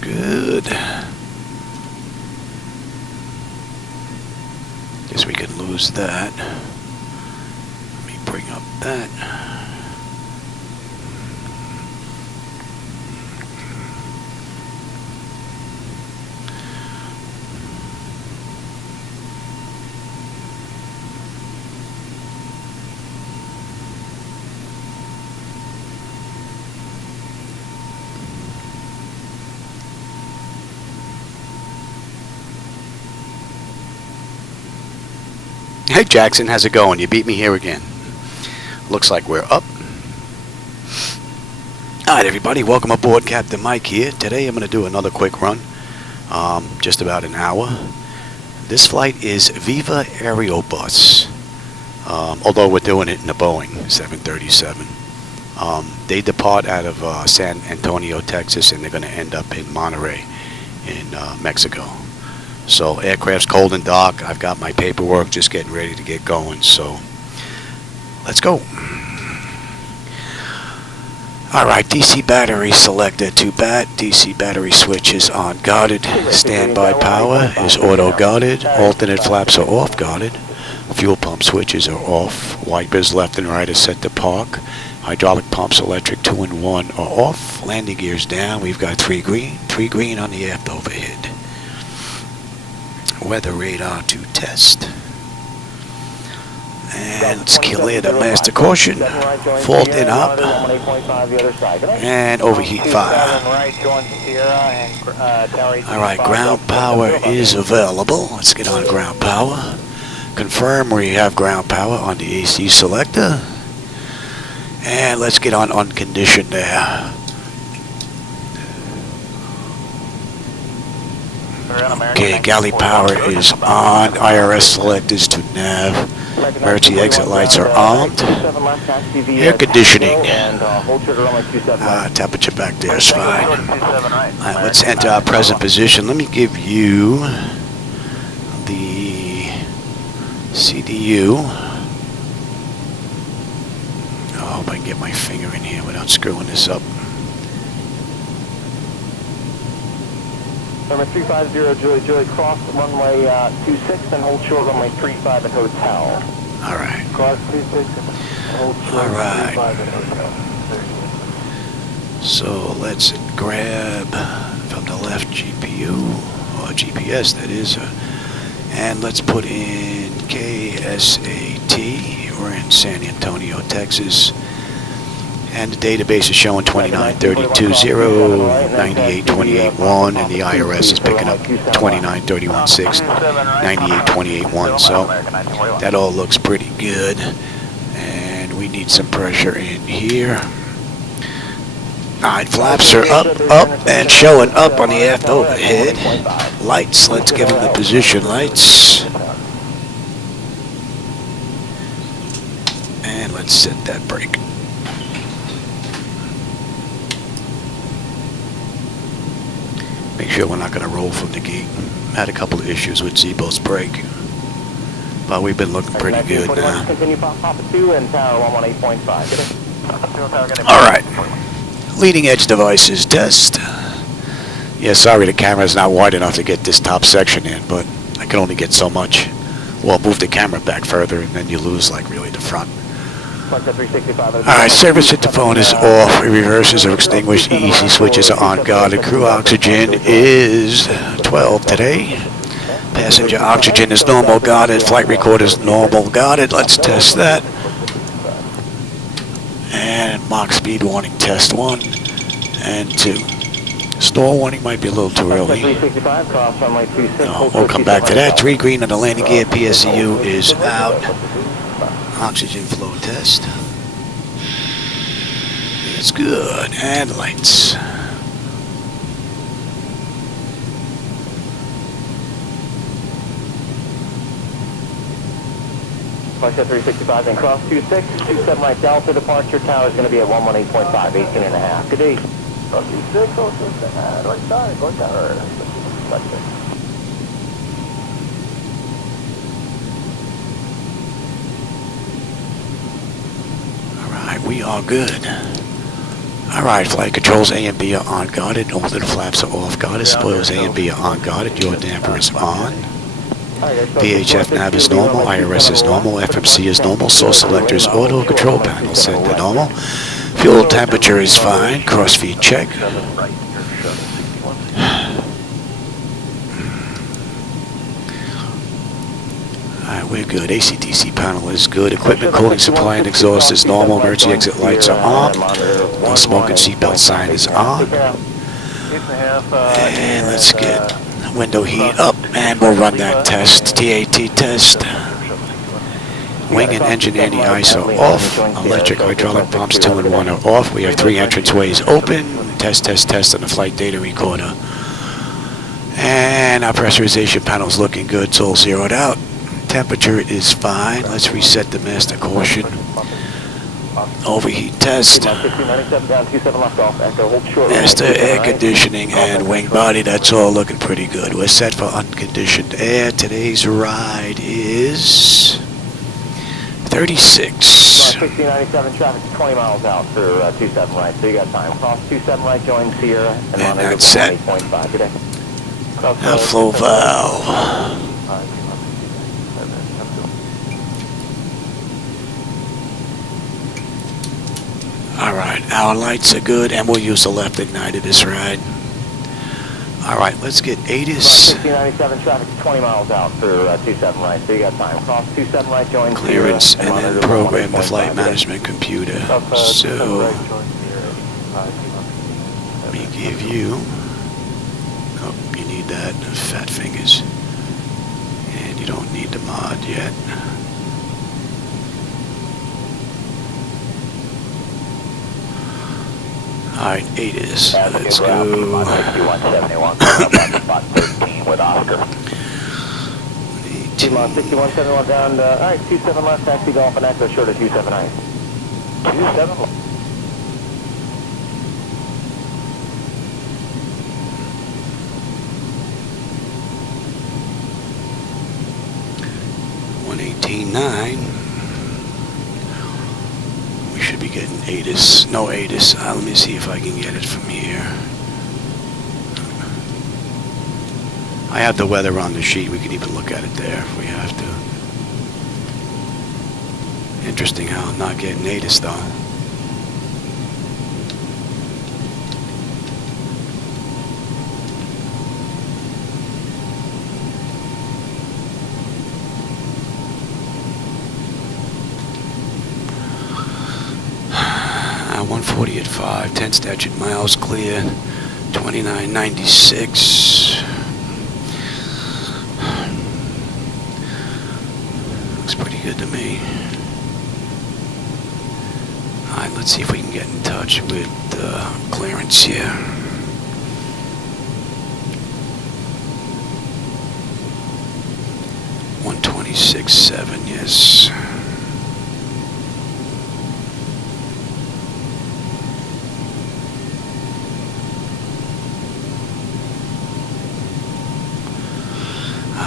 good. Guess we can lose that. Let me bring up that. Hey Jackson, how's it going? You beat me here again. Looks like we're up. Alright everybody, welcome aboard. Captain Mike here. Today I'm going to do another quick run. Just about an hour. This flight is VivaAerobus. Although we're doing it in a Boeing 737. They depart out of San Antonio, Texas, and they're going to end up in Monterrey in Mexico. So aircraft's cold and dark. I've got my paperwork, just getting ready to get going. So let's go. Alright, DC battery selected to bat. DC battery switch is on guarded. Standby power is auto guarded. Alternate flaps are off guarded. Fuel pump switches are off. Wipers left and right are set to park. Hydraulic pumps electric 2 and 1 are off. Landing gears down. We've got 3 green on the aft overhead. Weather radar to test. And let's clear the master caution. Fault in up. And overheat fire. Alright, ground power is available. Let's get on ground power. Confirm we have ground power on the AC selector. And let's get on unconditioned there. Okay, galley power is on. IRS selectors to nav. Emergency exit lights are armed. Air conditioning. Temperature back there is fine. Alright, let's enter our present position. Let me give you the CDU. I hope I can get my finger in here without screwing this up. Number 350 Julie, cross runway 26 and hold short runway 35 at hotel. Alright. Cross 26 and hold short runway 35 at hotel. So let's grab from the left GPU, or GPS that is, and let's put in KSAT. We're in San Antonio, Texas. And the database is showing 29.32.0, 98.28.1, and the IRS is picking up 29.31.6, 98.28.1. So that all looks pretty good. And we need some pressure in here. Alright, flaps are up, and showing up on the aft overhead. Lights, let's give them the position lights. And let's set that brake. Make sure we're not going to roll from the gate. Had a couple of issues with Zibo's brake, but we've been looking pretty good now. Alright, leading edge devices test. Yeah, sorry the camera's not wide enough to get this top section in, but I can only get so much. Well, move the camera back further and then you lose like really the front. Alright, service interphone is off, reverses are extinguished, EEC switches are on guarded, crew oxygen is 12 today, passenger oxygen is normal guarded, flight recorder is normal guarded. Let's test that. And Mach speed warning test 1 and 2. Stall warning might be a little too early. No, we'll come back to that. 3 green on the landing gear, PSCU is out. Oxygen flow test. It's good. And lights. Flight 365 and cross 26, 27 right Delta departure tower is going to be at 118.5, 18 and a half. Good day. Cross 26, right side, go down. Alright, we are good. Alright, flight controls A and B are on guarded. All the flaps are off guarded. Spoils A and B are on guarded. Your damper is on. VHF nav is normal. IRS is normal. FMC is normal. Source selector is auto. Control panel set to normal. Fuel temperature is fine. Crossfeed check. Alright, we're good. AC/DC panel is good. Equipment, cooling supply, and exhaust is normal. Emergency exit lights are on. No smoke and seatbelt sign is on. And let's get window heat up, and we'll run that test. TAT test. Wing and engine anti-ice are off. Electric hydraulic pumps 2 and 1 are off. We have 3 entranceways open. Test, test, test on the flight data recorder. And our pressurization panel's looking good. It's all zeroed out. Temperature is fine. Let's reset the master caution. Overheat test. Master air conditioning and wing body. That's all looking pretty good. We're set for unconditioned air. Today's ride is 36. 6097 traffic 20 miles out for 27 right. So you got time. Cross 27 right, join Sierra, and that's set. 8.5. Good day. Outflow valve. Alright, our lights are good, and we'll use the left igniter this ride. Alright, let's get ATIS. 6097 traffic 20 miles out for 27 right, so you got time. Cross 27 right, join Clearance, and then program the flight management computer. So, let me give you, oh, you need that, fat fingers. And you don't need the mod yet. Alright, ATIS. Let's go. 6171, spot 13 with Oscar. 6171 down, alright, 27 left, taxi Golf and Echo short of 27 right. 27 left. We should be getting ATIS. No ATIS. Let me see if I can get it from here. I have the weather on the sheet. We can even look at it there if we have to. Interesting how I'm not getting ATIS though. Uh, 140 at 5, 10 statute miles clear, 2996. Looks pretty good to me. Alright, let's see if we can get in touch with clearance here. $126.7, yes.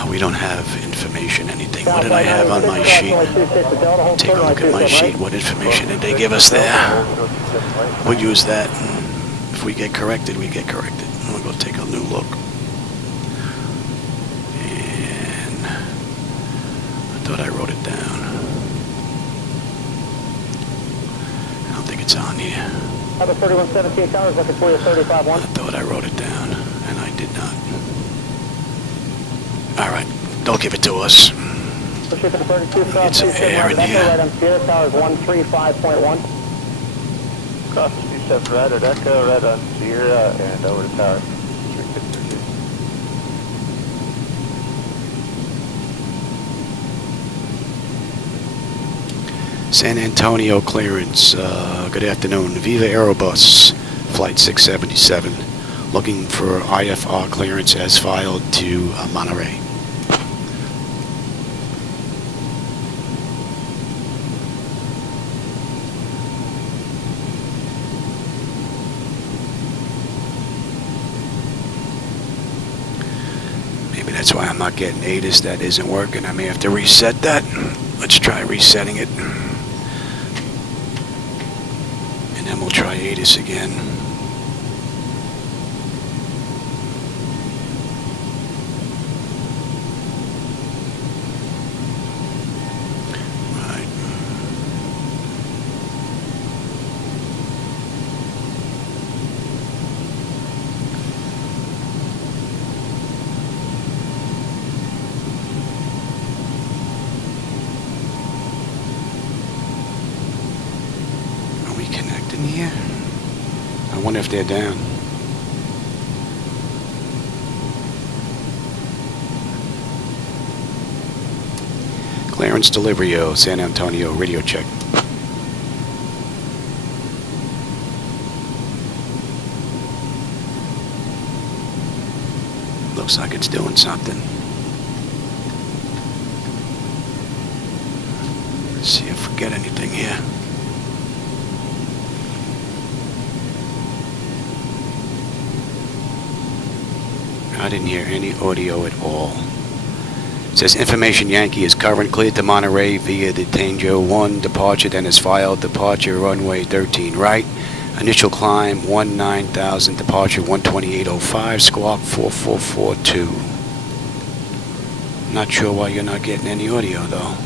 We don't have information, anything. What did I have on my sheet? Take a look at my sheet. What information did they give us there? We'll use that. If we get corrected, we get corrected. We'll go take a new look. And I thought I wrote it down. I don't think it's on here. I thought I wrote it down, and I did not. Alright, don't give it to us. Get some air in here. Cross 27 right at Echo, right on Sierra, and over to tower. San Antonio clearance. Good afternoon. VivaAerobus Flight 677. Looking for IFR clearance as filed to Monterey. Maybe that's why I'm not getting ATIS. That isn't working. I may have to reset that. Let's try resetting it. And then we'll try ATIS again. Right. Are we connecting here? I wonder if they're down. Clearance delivery, San Antonio, radio check. Looks like it's doing something. Let's see if we get anything here. I didn't hear any audio at all. It says information Yankee is current, cleared to Monterey via the Tango 1 departure, then is filed departure runway 13 right. Initial climb 19,000, departure 128.05, squawk 4442. Not sure why you're not getting any audio though.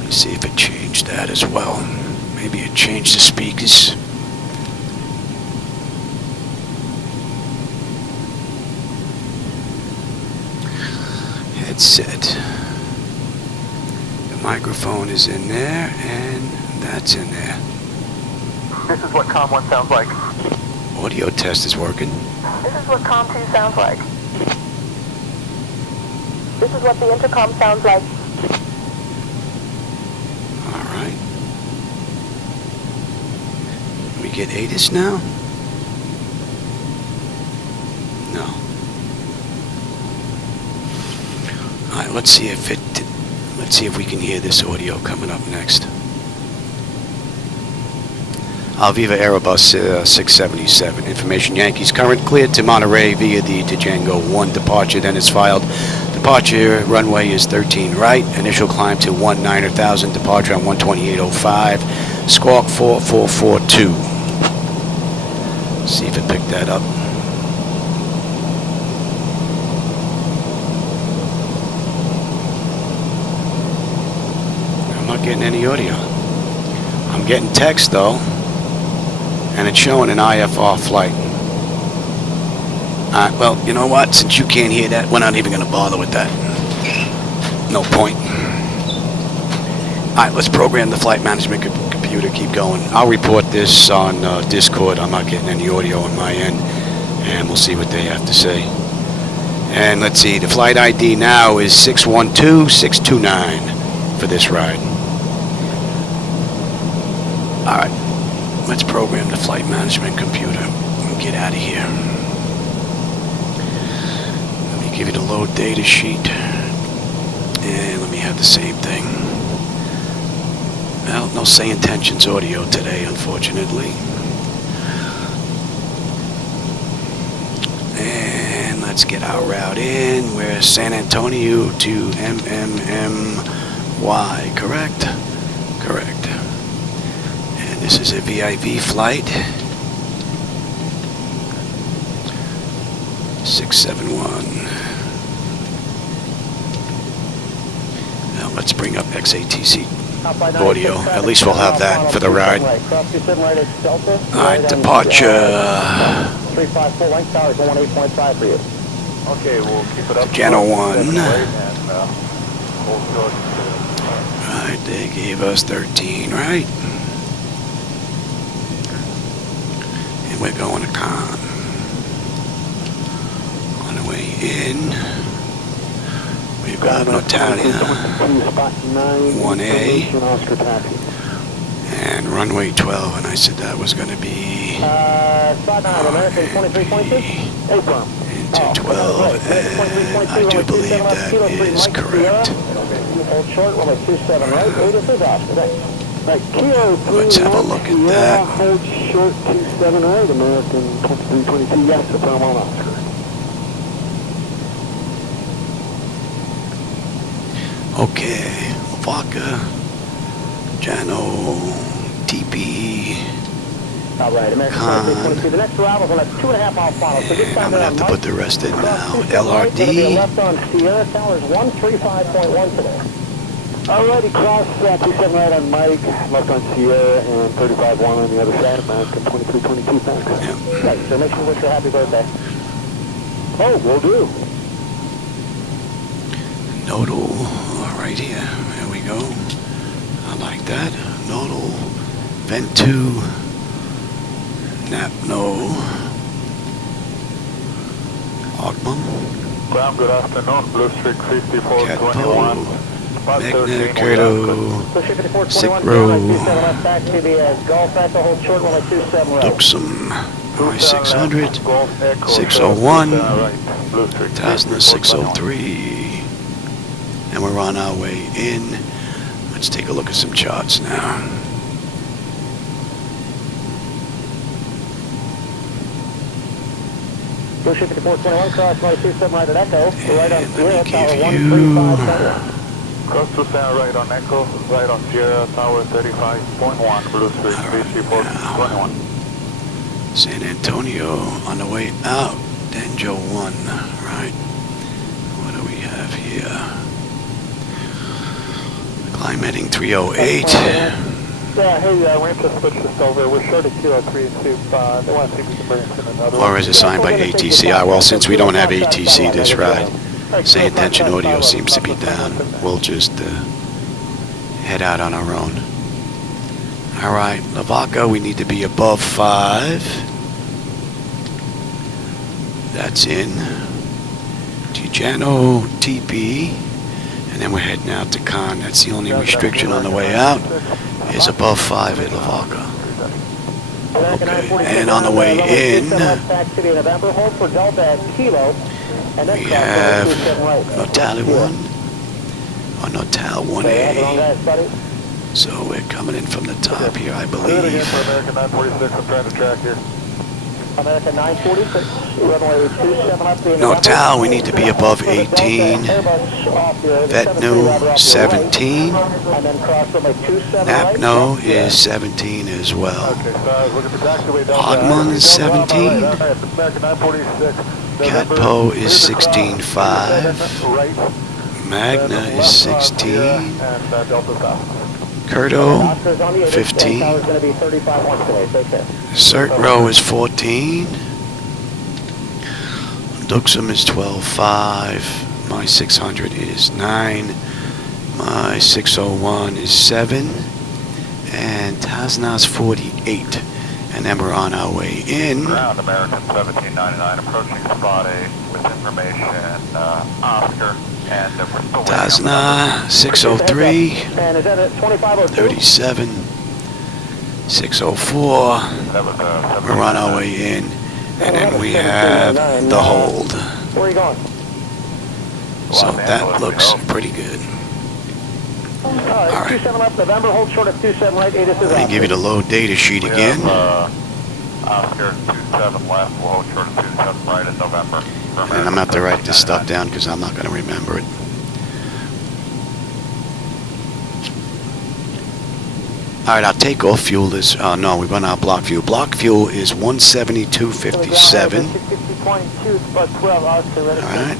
Let's see if it changed that as well. Maybe it changed the speakers. Headset. The microphone is in there and that's in there. This is what COM 1 sounds like. Audio test is working. This is what COM 2 sounds like. This is what the intercom sounds like. Alright. We get ATIS now? No. Alright, let's see if we can hear this audio coming up next. VivaAerobus 677. Information Yankees current, cleared to Monterey via the Django 1 departure, then is filed. Departure runway is 13 right. Initial climb to 19,000, departure on 128.05. Squawk 4442. See if it picked that up. I'm not getting any audio. I'm getting text though. And it's showing an IFR flight. Alright, well, you know what? Since you can't hear that, we're not even going to bother with that. No point. Alright, let's program the flight management computer. Keep going. I'll report this on Discord. I'm not getting any audio on my end. And we'll see what they have to say. And let's see, the flight ID now is 612629 for this ride. Alright. Let's program the flight management computer and get out of here. Let me give you the load data sheet. And let me have the same thing. Well, no SayIntentions audio today, unfortunately. And let's get our route in. We're San Antonio to MMMY, correct? Correct. This is a VIV flight. 671. Now let's bring up XATC audio. At least we'll have that for the ride. Alright, departure. 354 length tower is 18.5 for you. Okay, we'll keep it up. General 1. Right, they gave us 13, right? We're going to con. On the way in, we've got Natalia 1A and runway 12, and I said that was going to be into 12, and I do believe that is correct. Let's have a look at that. Hold short 27 right, American 322, yes, affirm on Oscar. Okay, Vodka, Jano, TP, All right, American Con. 22. The next arrival's on a 2.5 mile final. So get I'm down gonna there have on to Mike. put the rest in now. Gonna be a LRD. left on Sierra. Tower's 135.1 today. Alrighty, cross 27 right on Mike, left on Sierra, and 35.1 on the other side. American 2322, thanks. Yeah. Right, so make sure you wish you a happy birthday. Oh, will do. Nodal, right here. There we go. I like that. Nodal, Ventu, Napno, Ogmum, Ground, good afternoon. Blue Streak Catpo, 5421. Magna, Curto, So ship it to 421, Sicro, 27 left back to the Gulf Echo, hold short, runway 27 right. Duxum, I-600, Golf Echo, 601, right. Blue Streak Tasna 5421. 603. And we're on our way in. Let's take a look at some charts now. Blue ship it to 421, cross runway 27 right at Echo. Right on And Sierra, let me tower give you 135.1. Cross to San right on Echo, right on Sierra Tower 35.1. Blue Streak 5421. San Antonio on the way out. Denjo 1, right? What do we have here? Climb heading 308. Yeah, hey, we have to switch this over. We're short of 203 and 25. They want to see if we can bring us in another Or is it signed by ATC? Well, since we don't have ATC this ride, SayIntention audio seems to be down. We'll just head out on our own. All right, Lavaca, we need to be above 5. That's in. Tijano, TP. And then we're heading out to Con. That's the only restriction on the way out, is above 5 at Lavaca. Okay, and on the way in, we have Notali 1, or Notal 1A. So we're coming in from the top here, I believe. American 946, I'm trying to track here. American 946, runway 27 up the Notal, we need to be above 18. Vetnu, 17. Napno is 17 as well. Okay, so I was looking for taxiway down Ogmon is 17. American 946. Catpo is 16.5. Right. Magna is 16. And Delta South. Curto, 15. Cert Row is 14. Duxum is 12.5. My 600 is 9. My 601 is 7. And Tasna's 48. And then we're on our way in. Ground American 1799 approaching spot A with information Oscar. And we're still Tasna 603. And is that at 2502? 37. 604. That was We're on our way in. And then we have the hold. Where are you going? So that looks pretty good. All right, 27 up November, hold short at 27 right, 8 is Let me give you the low data sheet again. Oscar 27 left, we'll hold short of 27 right in November. And I'm going to have to write this stuff down because I'm not going to remember it. All right, our takeoff fuel is, no, we run out block fuel. Block fuel is 172.57. All right.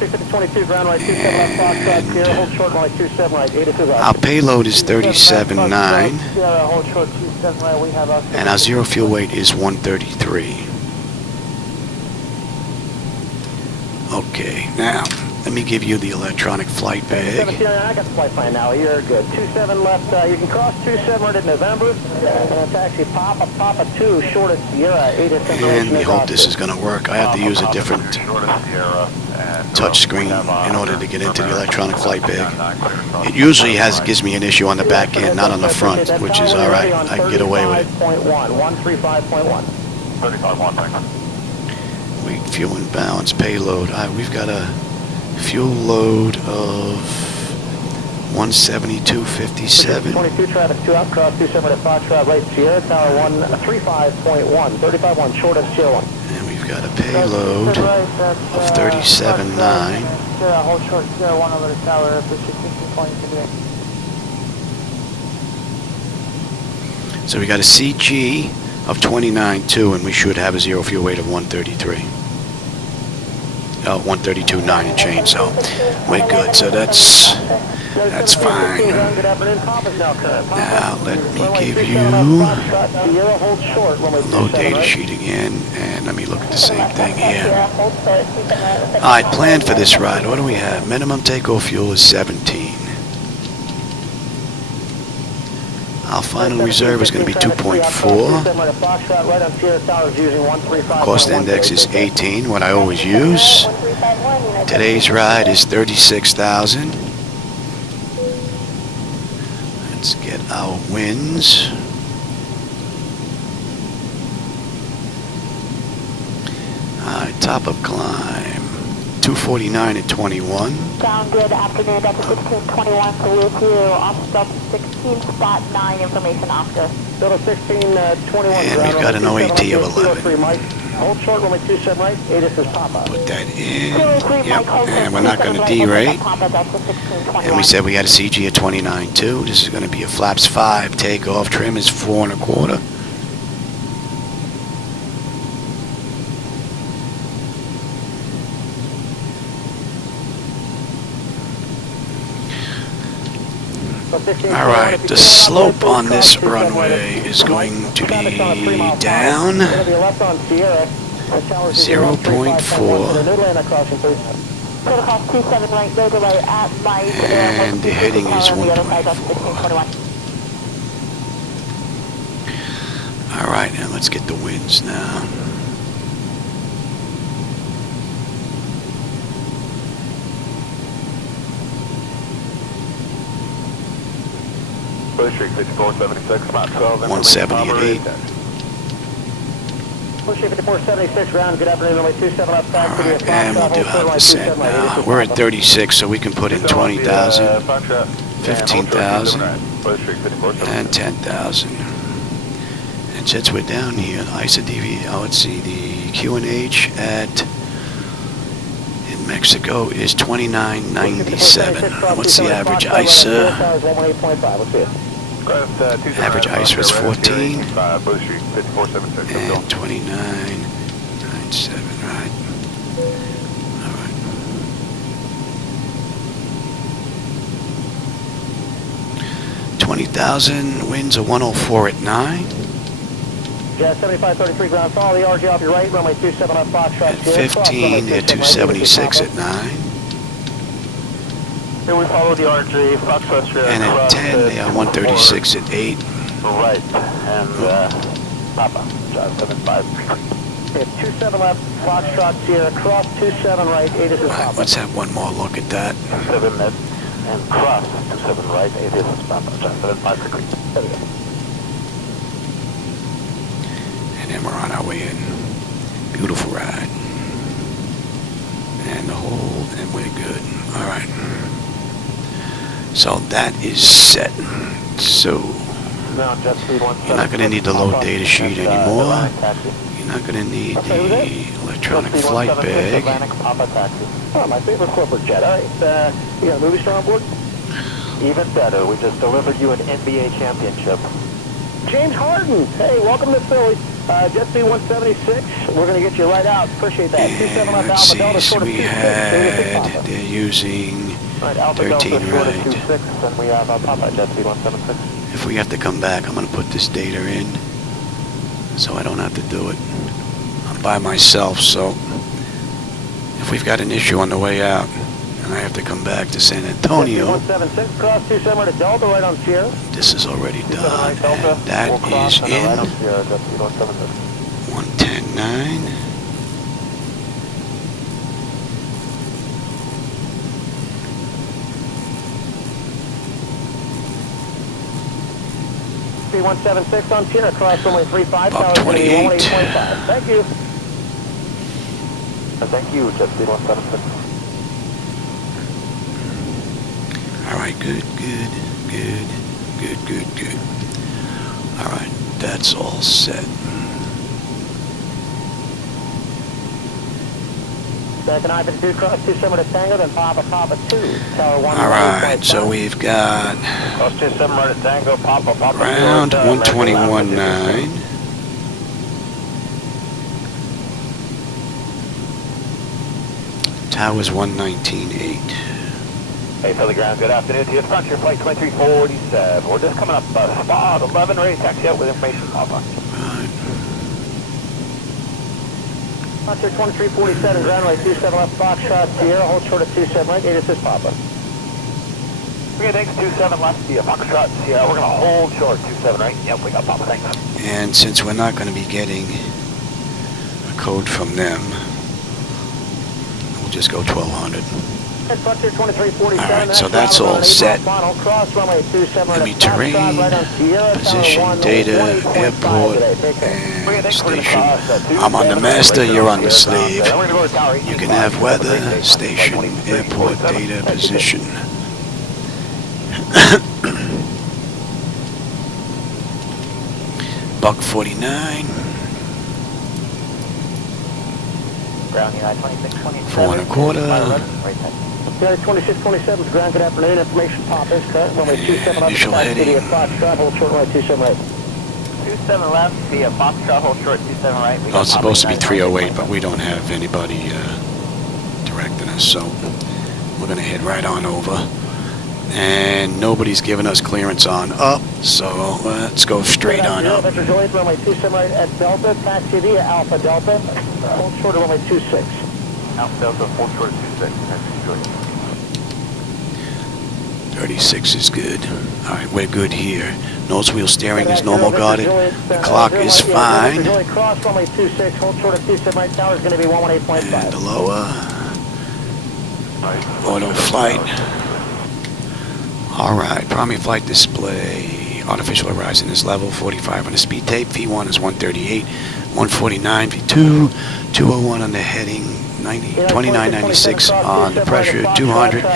622, ground right, 27 left, Foxtrot, Sierra, hold short, right, 27 right, 8 is Our payload is 37.9. Sierra, hold short, 27 right, we have us. And our zero fuel weight is 133. Okay, now, let me give you the electronic flight bag. 17, I got the flight plan now, you're good. 27 left, you can cross 27 right in November, and it's actually Papa 2, short of Sierra, 8 is And we hope this is going to work. I have to use a different touch screen in order to get into the electronic flight bag. It usually gives me an issue on the back end, not on the front, which is all right. I can get away with it. 135.1. 35.1, thanks. Weight, fuel, and balance, payload. We've got a fuel load of 172.57. 22 traffic 2 up, cross 27 at Foxtrot, right, Sierra Tower 135.1, 35.1, short of Sierra 1. And we've got a payload of 37.9. Sierra, hold short, Sierra 1 over the tower, 16 points today. So we got a CG of 29.2, and we should have a zero fuel weight of 133. 132.9 and change, so we're good. So that's fine. Now let me give you a low data sheet again, and let me look at the same thing here. Alright, plan for this ride. What do we have? Minimum takeoff fuel is 17. Our final reserve is going to be 2.4. Cost index is 18, what I always use. Today's ride is 36,000. Let's get our wins. Alright, top of climb. 249 at 21. Sound good. Afternoon, Delta 1621, salute you. Officer Delta 16, spot 9, information Oscar. Delta 1621. And we've got an OAT of 11. Hold short, runway 27 right, ATIS is Papa. Put that in. Yep, and we're not going to derate. And we said we had a CG of 29.2. This is going to be a flaps 5 takeoff. Trim is 4 1/4. All right, the slope on this runway is going to be down 0.4, and the heading is 124. All right, now let's get the winds now. Street 5476, Mach 12. 170 at 8. Push 5476, ground, good afternoon, runway 27 left, back to the And we'll do our descent now. We're at 36, so we can put in 20,000, 15,000, and 10,000. And since we're down here, ISA DV, let's see, the QNH in Mexico is 29.97. What's the average ISA? Average ISA is 14 and 29.97, right? All right. $20,000, winds of 104 at 9. Jazz 7533 ground, follow the RG off your right, runway 27 left, Foxtrot. At 15 at 276 at 9. Here we follow the RG, Foxtrot. And at 10 they are 136 at 8. Right, and Papa, Jazz 7533. 27 left, Foxtrot Sierra, cross 27 right, ATIS is Papa. Let's have one more look at that. 7 left, and cross 27 right, ATIS is Papa, Jazz 7533. There we go. And then we're on our way in. Beautiful ride. And the hold, and we're good. All right. So that is set. So you're not going to need the low data sheet anymore. You're not going to need the electronic flight bag. Oh, my favorite corporate jet. All right, you got a movie star on board? Even better, we just delivered you an NBA championship. James Harden. Hey, welcome to Philly. Jet C-176. We're going to get you right out. Appreciate that. 27 left Let's Alpha Delta, see, short so of we 26. they're using Right, Alpha 13 Delta short of right. 26, and we have Papa Jet C-176. If we have to come back, I'm going to put this data in so I don't have to do it. I'm by myself, so if we've got an issue on the way out and I have to come back to San Antonio, 176, cross 27 to Delta, right on Sierra. this is already done, and that is in 110.9. C-176 on Sierra, cross runway 35, About tower 28. 1825. Thank you. Thank you, Jet C-176. All right, good. All right, that's all set. Second I-52 cross 27 to Tango, then Papa 2, tower 1. Alright, so we've got Cross 27 right at Tango, Papa round 121.9. Towers 119.8. Hey, Philly Ground, good afternoon to you. Frontier Flight 2347. We're just coming up spot 11, ready to taxi out with information, Papa. Right. Frontier 2347, ground runway 27 left, Foxtrot, Sierra, hold short of 27 right, 8 assist Papa. Okay, thanks, 27 left, the Foxtrot, Sierra. We're going to hold short 27 right. Yep, we got Papa, thanks. And since we're not going to be getting a code from them, we'll just go 1200. Frontier 2347. Alright, so that's all set. Give me terrain, position, data, airport, and station. I'm on the master, you're on the slave. You can have weather, station, airport, data, position. Buck 49. Ground United 2627. 4 1/4. 2627 ground, good afternoon. Information Pop is correct. Runway 27 left. Initial heading. Foxtrot, hold short runway 27 right. 27 left, via Foxtrot, hold short 27 right. Well, it's supposed to be 308, but we don't have anybody directing us, so we're going to head right on over. And nobody's giving us clearance on up, so let's go straight on up. Vector Juliet, runway 27 right at Delta. Taxi via Alpha Delta. Hold short of runway 26. Alpha Delta, hold short 26. Taxi Juliet. 36 is good. Alright, we're good here. Nose wheel steering is normal guarded. The clock is fine. Cross runway 26, hold short of 27 right. Tower is going to be 118.5. And the lower. Auto flight. Alright, primary flight display. Artificial horizon is level 45 on the speed tape. V1 is 138. 149 V2. 201 on the heading. 2996 on the pressure, 200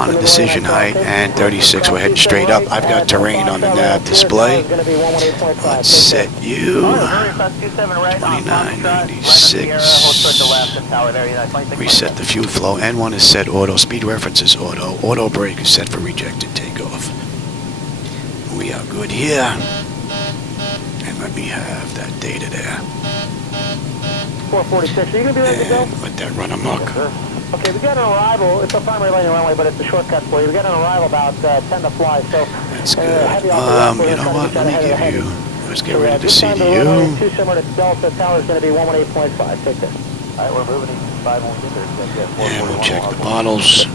on the decision height, and 36 we're heading straight up. I've got terrain on the nav display. Let's set you 2996. Reset the fuel flow. N1 is set auto. Speed reference is auto. Auto brake is set for rejected takeoff. We are good here. And let me have that data there. 446. Are you going to be ready to go? Let that run amok. Okay, we got an arrival. It's a primary landing runway, but it's a shortcut for you. We got an arrival about 10 to fly, so... That's good. You know what? Let me give you... Let's get rid of the CDU. 27 at Delta, tower's going to be 118.5. Take this. All right, we're moving 5 And we'll check the bottles.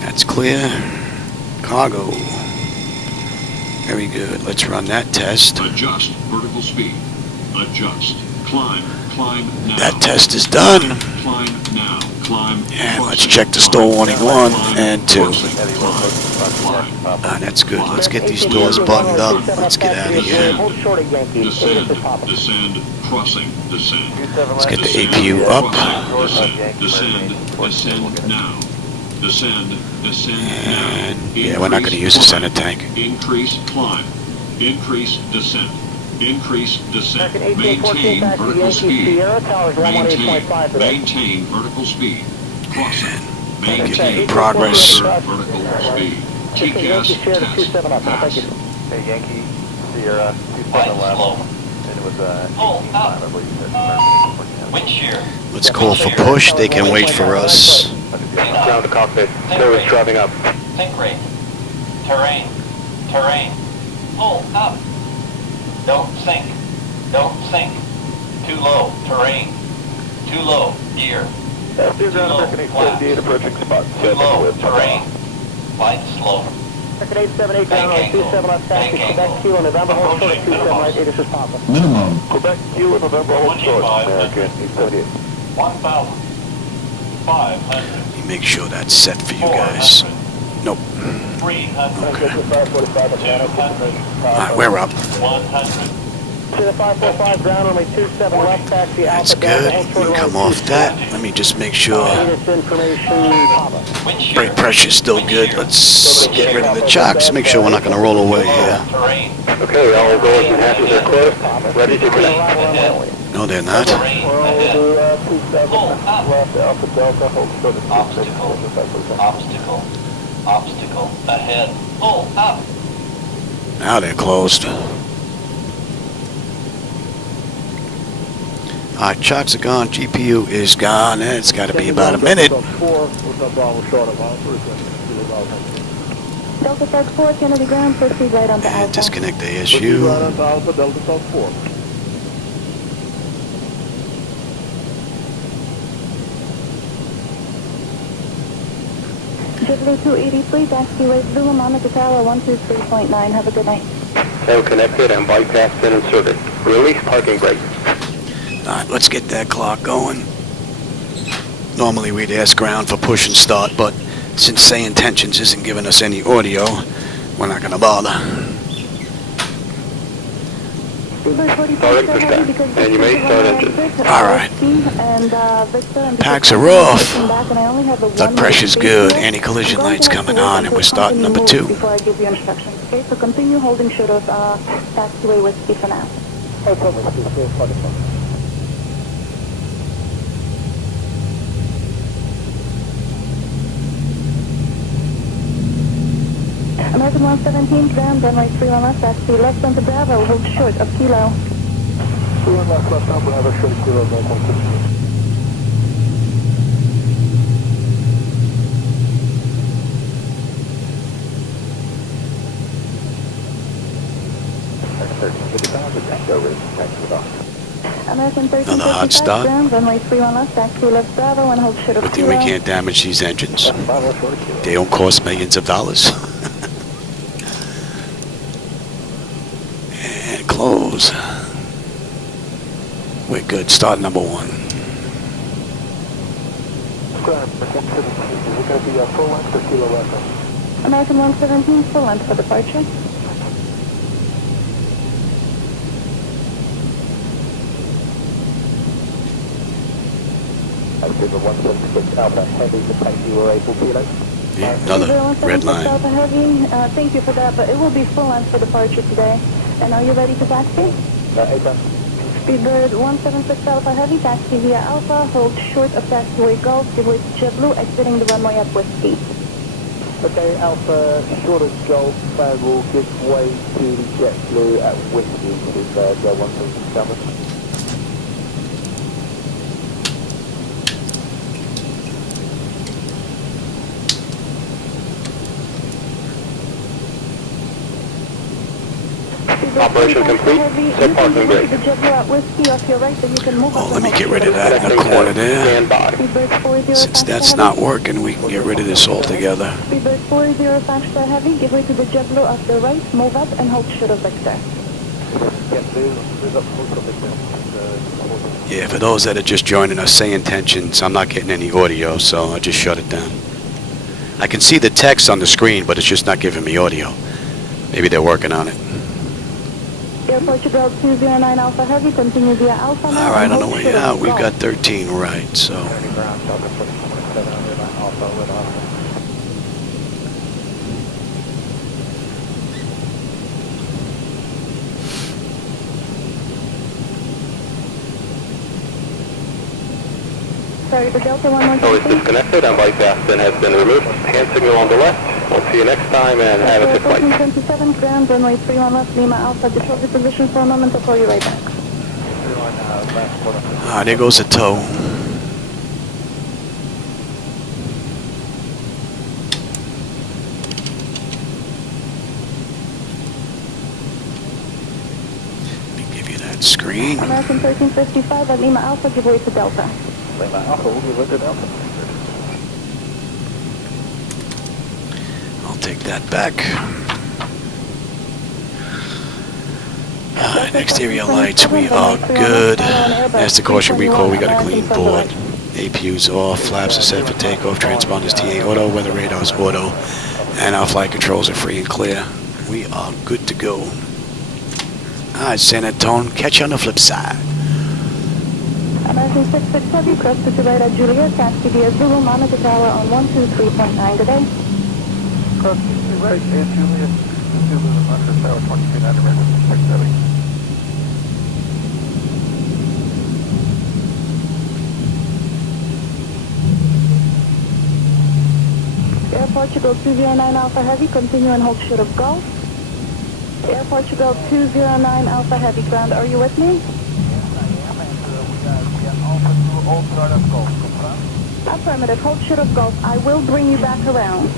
That's clear. Cargo. Very good. Let's run that test. Adjust vertical speed. Adjust. Climb now. That test is done. Climb now. Climb. And let's check the stall warning 1 and 2. Climb. That's good. Let's get these doors buttoned up. Let's get out of here. Descend. Crossing. Descend. Let's get the APU up. Descend now. Descend now. And yeah, we're not going to use the center tank. Increase climb. Increase descent. Increase descent. Maintain vertical speed. Maintain vertical speed. Crossing. Maintain progress. Vertical speed. TCAS test. Pass. Hey, Yankee, Sierra, 27 left. And it was 18 time, I believe you said. Wind shear. Let's call for push. They can wait for us. Ground to cockpit. Service driving up. Think rate. Terrain. Pull up. Don't sink. Too low. Terrain. Too low. Gear. F2 ground American 878 approaching spot. Too low. Terrain. Flight slow. American 878 ground runway 27 left, taxi Quebec Kilo, November, hold short of 27 right, 8 assist Papa. Minimum. Quebec Kilo, November, hold short. American 878. 1,500. Let me make sure that's set for you guys. Nope. 300. Okay. 200. Alright, we're up. 100. To the 545 ground runway 27 left, taxi That's Alpha Delta, good. hold You short can of come off that. Let me just make sure This information, Papa. Wind shear. brake pressure's still good. Let's get rid of the chocks. Make sure we're not going to roll away here. Terrain. Okay, all doors and hatches are closed. Ready to connect. No, they're not. Terrain ahead. Pull up. left, Alpha Delta, hold short of Obstacle. Obstacle. Obstacle ahead. Pull up. Now they're closed. Alright, chocks are gone, GPU is gone, and it's got to be about a minute. Delta South 4, Kennedy ground, proceed right onto And Alpha. disconnect the ASU. Alpha Delta South 4. JetBlue 283, taxiway Zulu, Monica Tower 123.9. Have a good night. Tail connected and bypass been inserted. Release parking brake. Alright, let's get that clock going. Normally we'd ask ground for push and start, but since SayIntentions isn't giving us any audio, we're not going to bother. And you may start engine. Alright. Packs are off. Blood pressure's good. Anti-collision lights coming on, and we're starting number 2. Before I give you instructions, okay? So continue holding short of taxiway Whiskey for now. American 117, ground, runway 31 left, taxi left onto Bravo, hold short of Kilo. 31 left, Bravo, short of Kilo, 9.6. American 13, Another hot start. ground, runway 31 left, taxi left Bravo, and hold short of Good Kilo. thing we can't damage these engines. They don't cost millions of dollars. And close. We're good. Start number 1. American 117, full length for departure. Alpha Heavy, the place you were able to, Yeah, another red line. Alpha Heavy, thank you for that, but it will be full length for departure today. And are you ready to taxi? Speedbird 176 Alpha Heavy, taxi via Alpha, hold short of taxiway Gulf, give way to JetBlue, exiting the runway at Whiskey. Okay, Alpha, short of Golf, will give way to JetBlue at Whiskey, with Go 177. Operation complete. Set parking brake. Oh, let me get rid of that in the corner there. Since that's not working, we can get rid of this altogether. Speedbird 40 Foxtrot Heavy, give way to the JetBlue off the right, move up and hold short of Victor. Yeah, for those that are just joining us, SayIntentions, I'm not getting any audio, so I'll just shut it down. I can see the text on the screen, but it's just not giving me audio. Maybe they're working on it. Airport Bell 209 Alpha Heavy, continue via Alpha now. Alright, on the way out, we've got 13 right, so. Sorry, the Delta 113. So it's disconnected and bypass bin has been removed. Hand signal on the left. We'll see you next time and have a good flight. 1427, ground, runway 31 left, Lima Alpha. Just hold your position for a moment, I'll call you right back. There goes the tow. Let me give you that screen. American 1355 at Lima Alpha, give way to Delta. Lima Alpha, we'll give way to Delta. I'll take that back. Exterior lights, we are good. That's the caution recall, we got a clean board. APU's off, flaps are set for takeoff, transponders TA auto, weather radar's auto, and our flight controls are free and clear. We are good to go. Alright, San Antonio, catch you on the flip side. American 667, cross to right at Juliet, taxi via Zulu, Monica Tower on 123.9 today. Cross to right at Juliet, Zulu, Monica Tower, 229 to random 670. Air Portugal 209 Alpha Heavy, continue and hold short of Gulf. Air Portugal 209 Alpha Heavy, ground, are you with me? Affirmative, hold short of Gulf. I will bring you back around.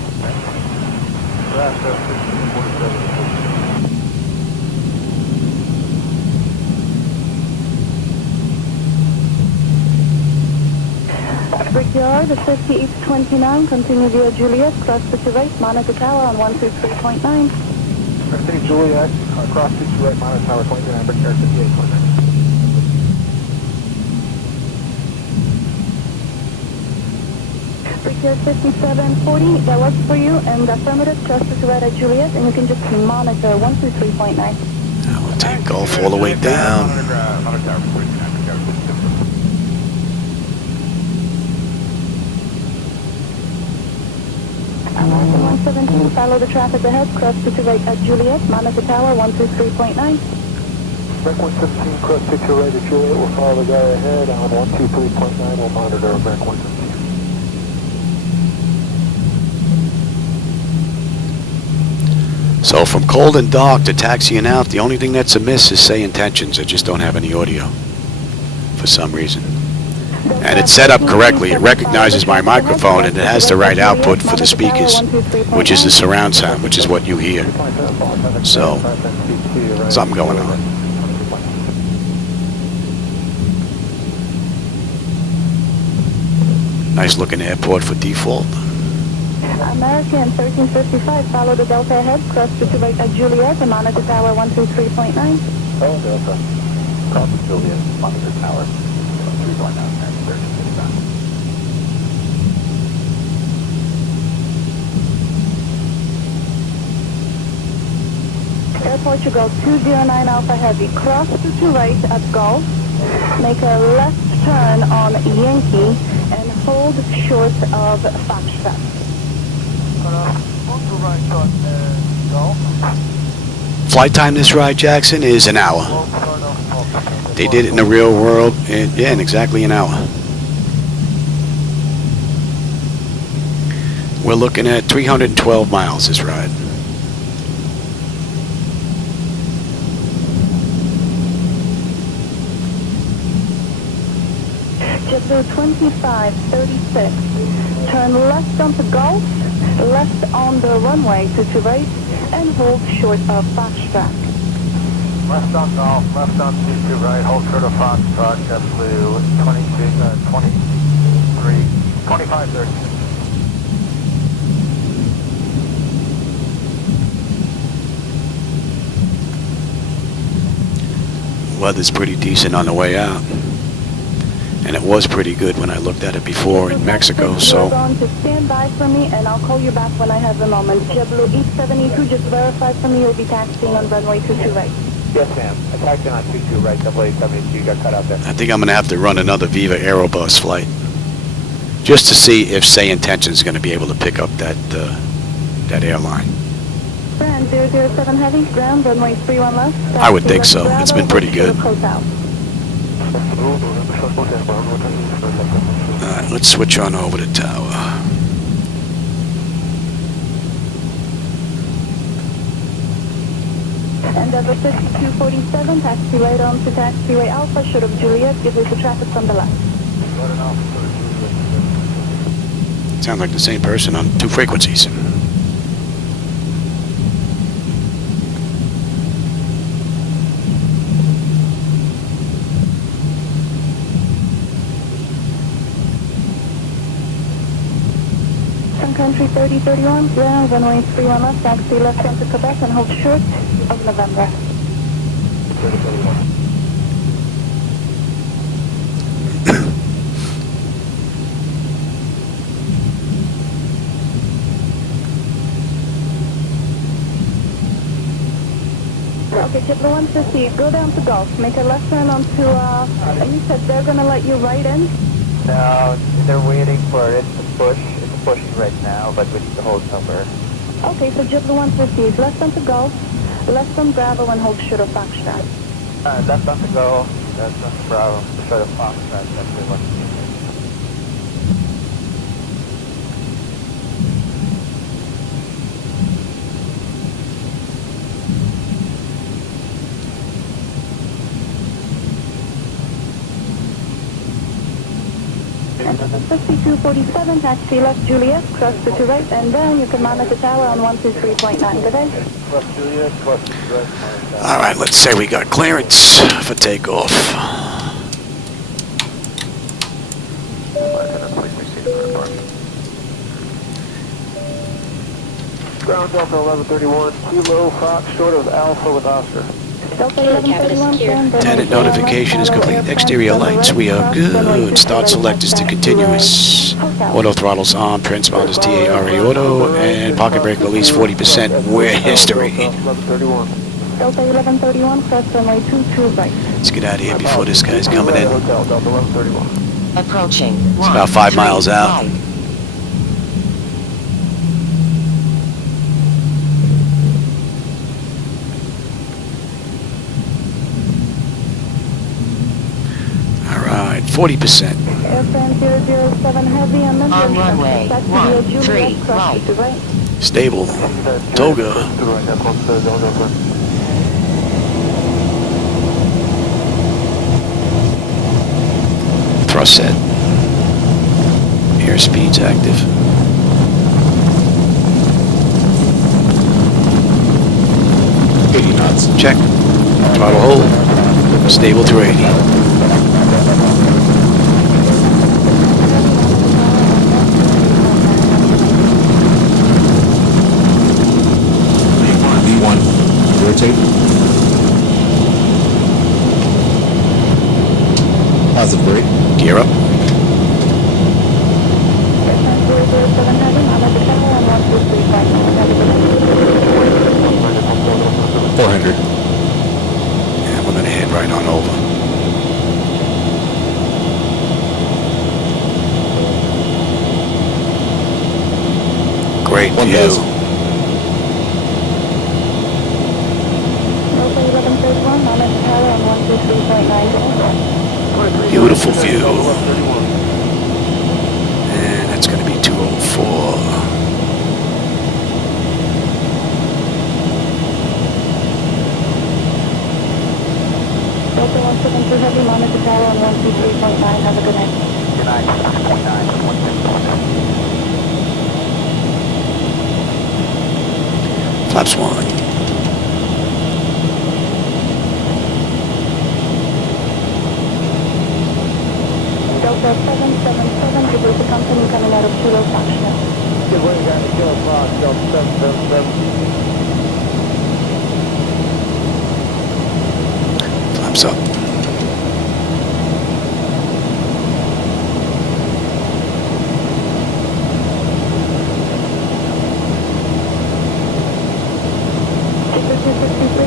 Brickyard, 50 East 29, continue via Juliet, cross to right, monitor tower on 123.9. 50 Juliet, cross to right, monitor tower 29, Brickyard 58.9. Brickyard 5740, that works for you, and affirmative, cross to right at Juliet, and you can just monitor 123.9. Now we'll take Gulf all the way down. American 117, follow the traffic ahead, cross to right at Juliet, monitor tower 123.9. Break 117, cross to right at Juliet, we'll follow the guy ahead on 123.9, we'll monitor break 117. So from cold and dark to taxiing out, the only thing that's amiss is SayIntentions. I just don't have any audio for some reason. And it's set up correctly. It recognizes my microphone and it has the right output for the speakers, which is the surround sound, which is what you hear. So, something going on. Nice looking airport for default. American 1355, follow the Delta ahead, cross to right at Juliet, and monitor tower 123.9. Oh, Delta. Cross to Juliet, monitor tower 3.9, 1355. Air Portugal 209 Alpha Heavy, cross to right at Gulf, make a left turn on Yankee, and hold short of Foxtrot. Flight time this ride, Jackson, is an hour. They did it in the real world, yeah, in exactly an hour. We're looking at 312 miles this ride. JetBlue 2536, turn left onto Gulf, left on the runway to right, and hold short of Foxtrot. Left on Golf, left on C2 right, hold short of Foxtrot, JetBlue 2536. Weather's pretty decent on the way out. And it was pretty good when I looked at it before in Mexico, so... You're going to stand by for me, and I'll call you back when I have a moment. JetBlue 872, just verify for me you'll be taxiing on runway 22 right. Yes, ma'am. I taxiing on 22 right, double 872, you got cut out there. I think I'm going to have to run another VivaAerobus flight. Just to see if SayIntentions is going to be able to pick up that airline. Brand 007 Heavy, ground, runway 31 left. I would think so. It's been pretty good. Alright, let's switch on over to tower. Endeavour 5247, taxi right on to taxiway Alpha, short of Juliet, give us the traffic from the left. Sounds like the same person on two frequencies. Country 3031, ground, runway 31 left, taxi left onto Quebec and hold short of November. 3031. Okay, JetBlue 150, go down to Gulf, make a left turn onto, and you said they're going to let you right in? No, they're waiting for it to push. Pushing right now, but we need to hold somewhere. Okay, so JetBlue 150 is left onto Gulf, left on Bravo and hold short of Foxtrot. Left on to go, left on to Bravo, short of Foxtrot, JetBlue 150. 5247, taxi left Juliet, cross to right, and then you can monitor the tower on 123.9. Good day. Left Juliet, left right. All right, let's say we got clearance for takeoff. Ground Delta 1131, Kilo Fox, short of Alpha with Oscar. Delta 1131, Tenant notification is complete. Exterior lights, we are good. Start selectors to continuous. Auto throttles on, transponders TARA auto, and pocket brake release 40%. We're history. 1131. Delta 1131, cross runway 22 right. Let's get out of here before this guy's coming in. Hotel, Delta 1131. Approaching. It's about 5 miles out. All right, 40%. Airframe 007 heavy and then On runway 13 right. Stable. Toga. Thrust set. Airspeed's active. Check. Throttle hold. Stable through 80. V1, rotate. Positive brake. Gear up. Airframe 007 heavy, monitor the tower on 123.9. 400. And we're going to head right on over. Great view. 1,000. Delta 1131, monitor the tower on 123.9. Beautiful view. And that's going to be 204. Delta 172 heavy, monitor the tower on 123.9. Have a good night. Good night, 6.9, Flaps 1. Delta 777, to the company coming out of Kilo Fox now. Good way, guys. Kilo Fox, Delta 777. Flaps up.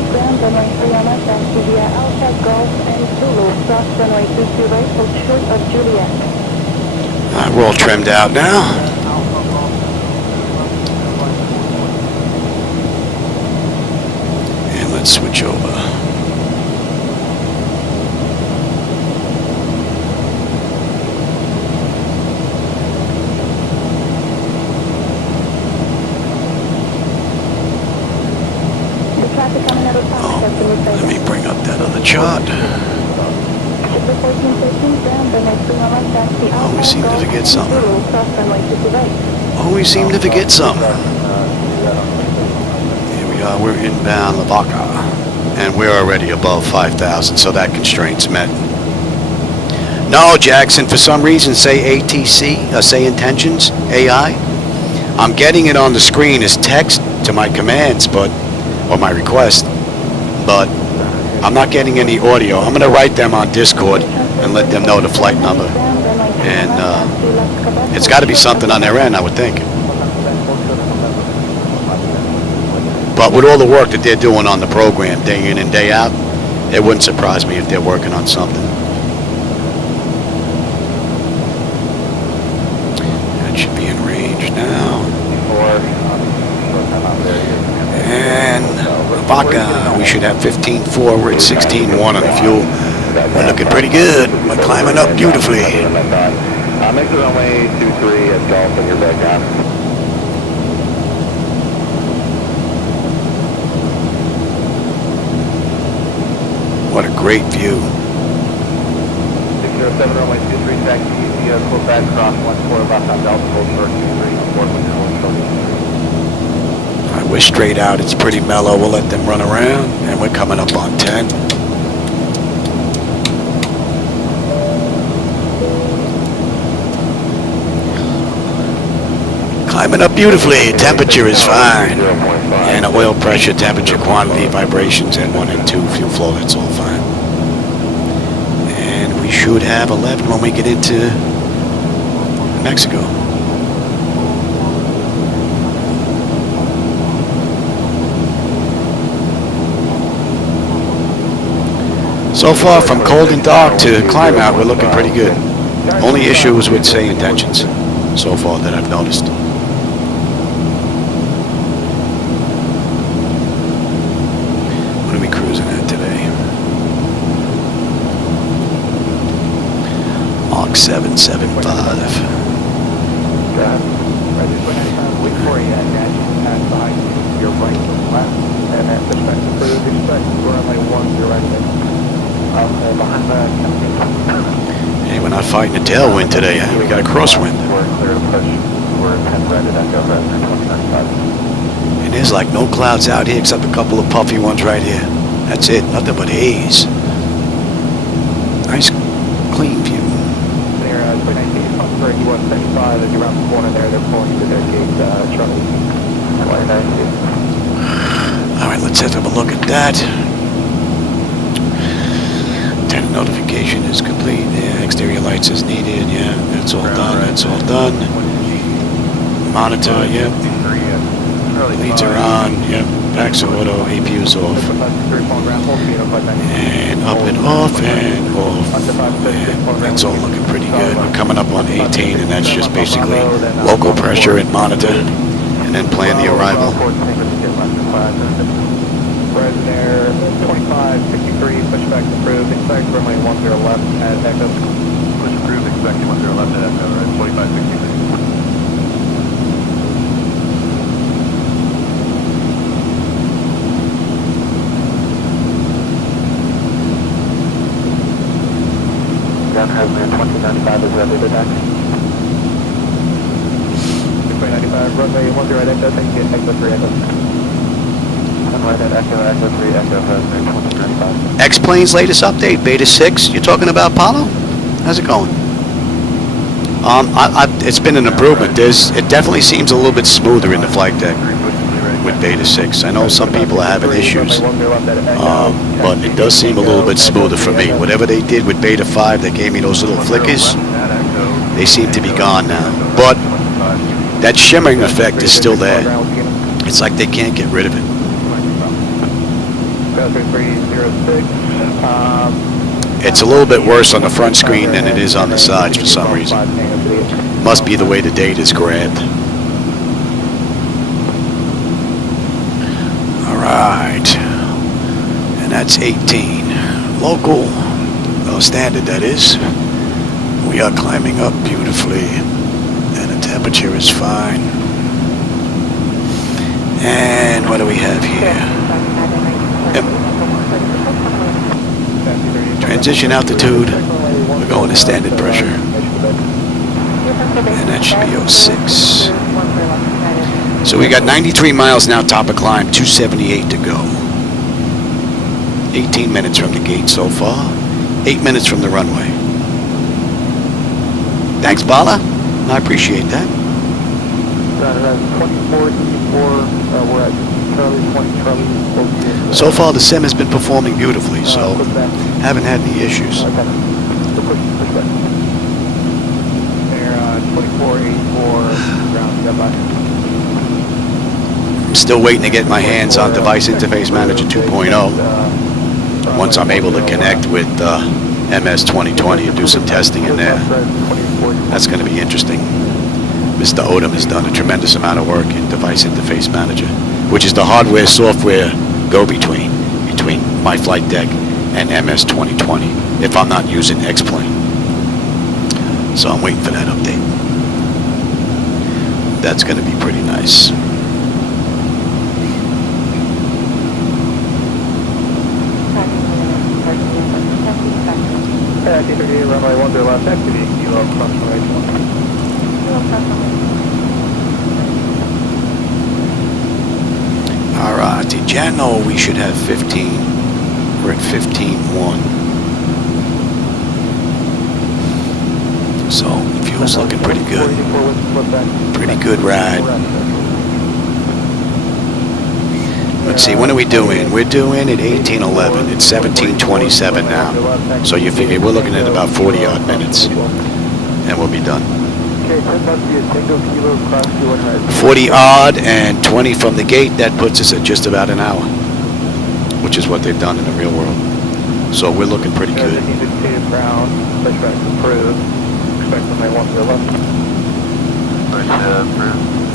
Ground runway 3 on us, and via Alpha, Golf, and Zulu. Cross runway 22 right, hold short of Juliet. We're all trimmed out now. And let's switch over. The traffic coming out of Fox, Let me bring up that other chart. Always seem to forget something. Cross runway 22 right. Always seem to forget something. Here we are, we're inbound Lavaca. And we're already above 5,000, so that constraint's met. No, Jackson, for some reason, say ATC, SayIntentions, AI. I'm getting it on the screen as text to my commands, or my request, but I'm not getting any audio. I'm going to write them on Discord and let them know the flight number. And it's got to be something on their end, I would think. But with all the work that they're doing on the program, day in and day out, it wouldn't surprise me if they're working on something. That should be in range now. And Vaca, we should have 15.4. We're at 16.1 on the fuel. We're looking pretty good. We're climbing up beautifully. Make the runway 23 at Golf in your background. What a great view. 607 runway 23 taxi Quebec, cross 14 left on Delta, full short 23, 4 Alright, we're straight out. It's pretty mellow. We'll let them run around, and we're coming up on 10. Climbing up beautifully. Temperature is fine. And oil pressure, temperature, quantity, vibrations, and 1 and 2 fuel flow. That's all fine. And we should have 11 when we get into Mexico. So far, from cold and dark to climb out, we're looking pretty good. Only issue is with SayIntentions so far that I've noticed. What are we cruising at today? Mach 775. Wait for you, guys. Pass behind your right to left, and then perspective approved. Expect runway 10 right there. Behind the Hey, we're not fighting a tailwind today. Huh? We got a crosswind. We're clear to push. We're 10 right at Echo Vector 2095. And there's like no clouds out here except a couple of puffy ones right here. That's it. Nothing but haze. Nice, clean view. They're 2019, Foxtrot E175. As you round the corner there, they're pulling into their gate, Charlie 2019. All right, let's have a look at that. Tenant notification is complete. Yeah, exterior lights is needed. Yeah, that's all done. That's all done. Monitor. Yep. Leads are on. Yep. Packs are auto. APU's off. And up and off and off. And that's all looking pretty good. We're coming up on 18, and that's just basically local pressure and monitor, and then plan the arrival. Horizon Air 2563, pushback approved, expect runway 10 left at Echo. Push approved, expect 10 left at Echo, right, 2563. Gun has been 2095 is ready to deck. 2095, runway 10 at Echo, thank you, Echo 3 Echo. X-Plane's latest update, Beta 6. You're talking about Apollo? How's it going? It's been an improvement. It definitely seems a little bit smoother in the flight deck with Beta 6. I know some people are having issues, but it does seem a little bit smoother for me. Whatever they did with Beta 5 that gave me those little flickers, they seem to be gone now. But that shimmering effect is still there. It's like they can't get rid of it. It's a little bit worse on the front screen than it is on the sides for some reason. Must be the way the data is grabbed. Alright. And that's 18. Local. Oh, standard that is. We are climbing up beautifully. And the temperature is fine. And what do we have here? Yep. Transition altitude. We're going to standard pressure. And that should be 06. So we got 93 miles now, top of climb, 278 to go. 18 minutes from the gate so far. 8 minutes from the runway. Thanks, Bala. I appreciate that. 24, we're at Charlie 20, Charlie. So far, the sim has been performing beautifully, so haven't had any issues. They're 2484, ground, standby. I'm still waiting to get my hands on Device Interface Manager 2.0. Once I'm able to connect with MS 2020 and do some testing in there. That's going to be interesting. Mr. Odom has done a tremendous amount of work in Device Interface Manager, which is the hardware-software go-between between my flight deck and MS 2020, if I'm not using X-Plane. So I'm waiting for that update. That's going to be pretty nice. Runway 10 left, activity, kilo Kilo cross runway 21. Alright, General, we should have 15. We're at 15.1. So, fuel's looking pretty good. Pretty good ride. Let's see, when are we doing? We're doing at 18:11. It's 17:27 now. So you figure we're looking at about 40 odd minutes. And we'll be done. 40 odd and 20 from the gate, that puts us at just about an hour. Which is what they've done in the real world. So we're looking pretty good.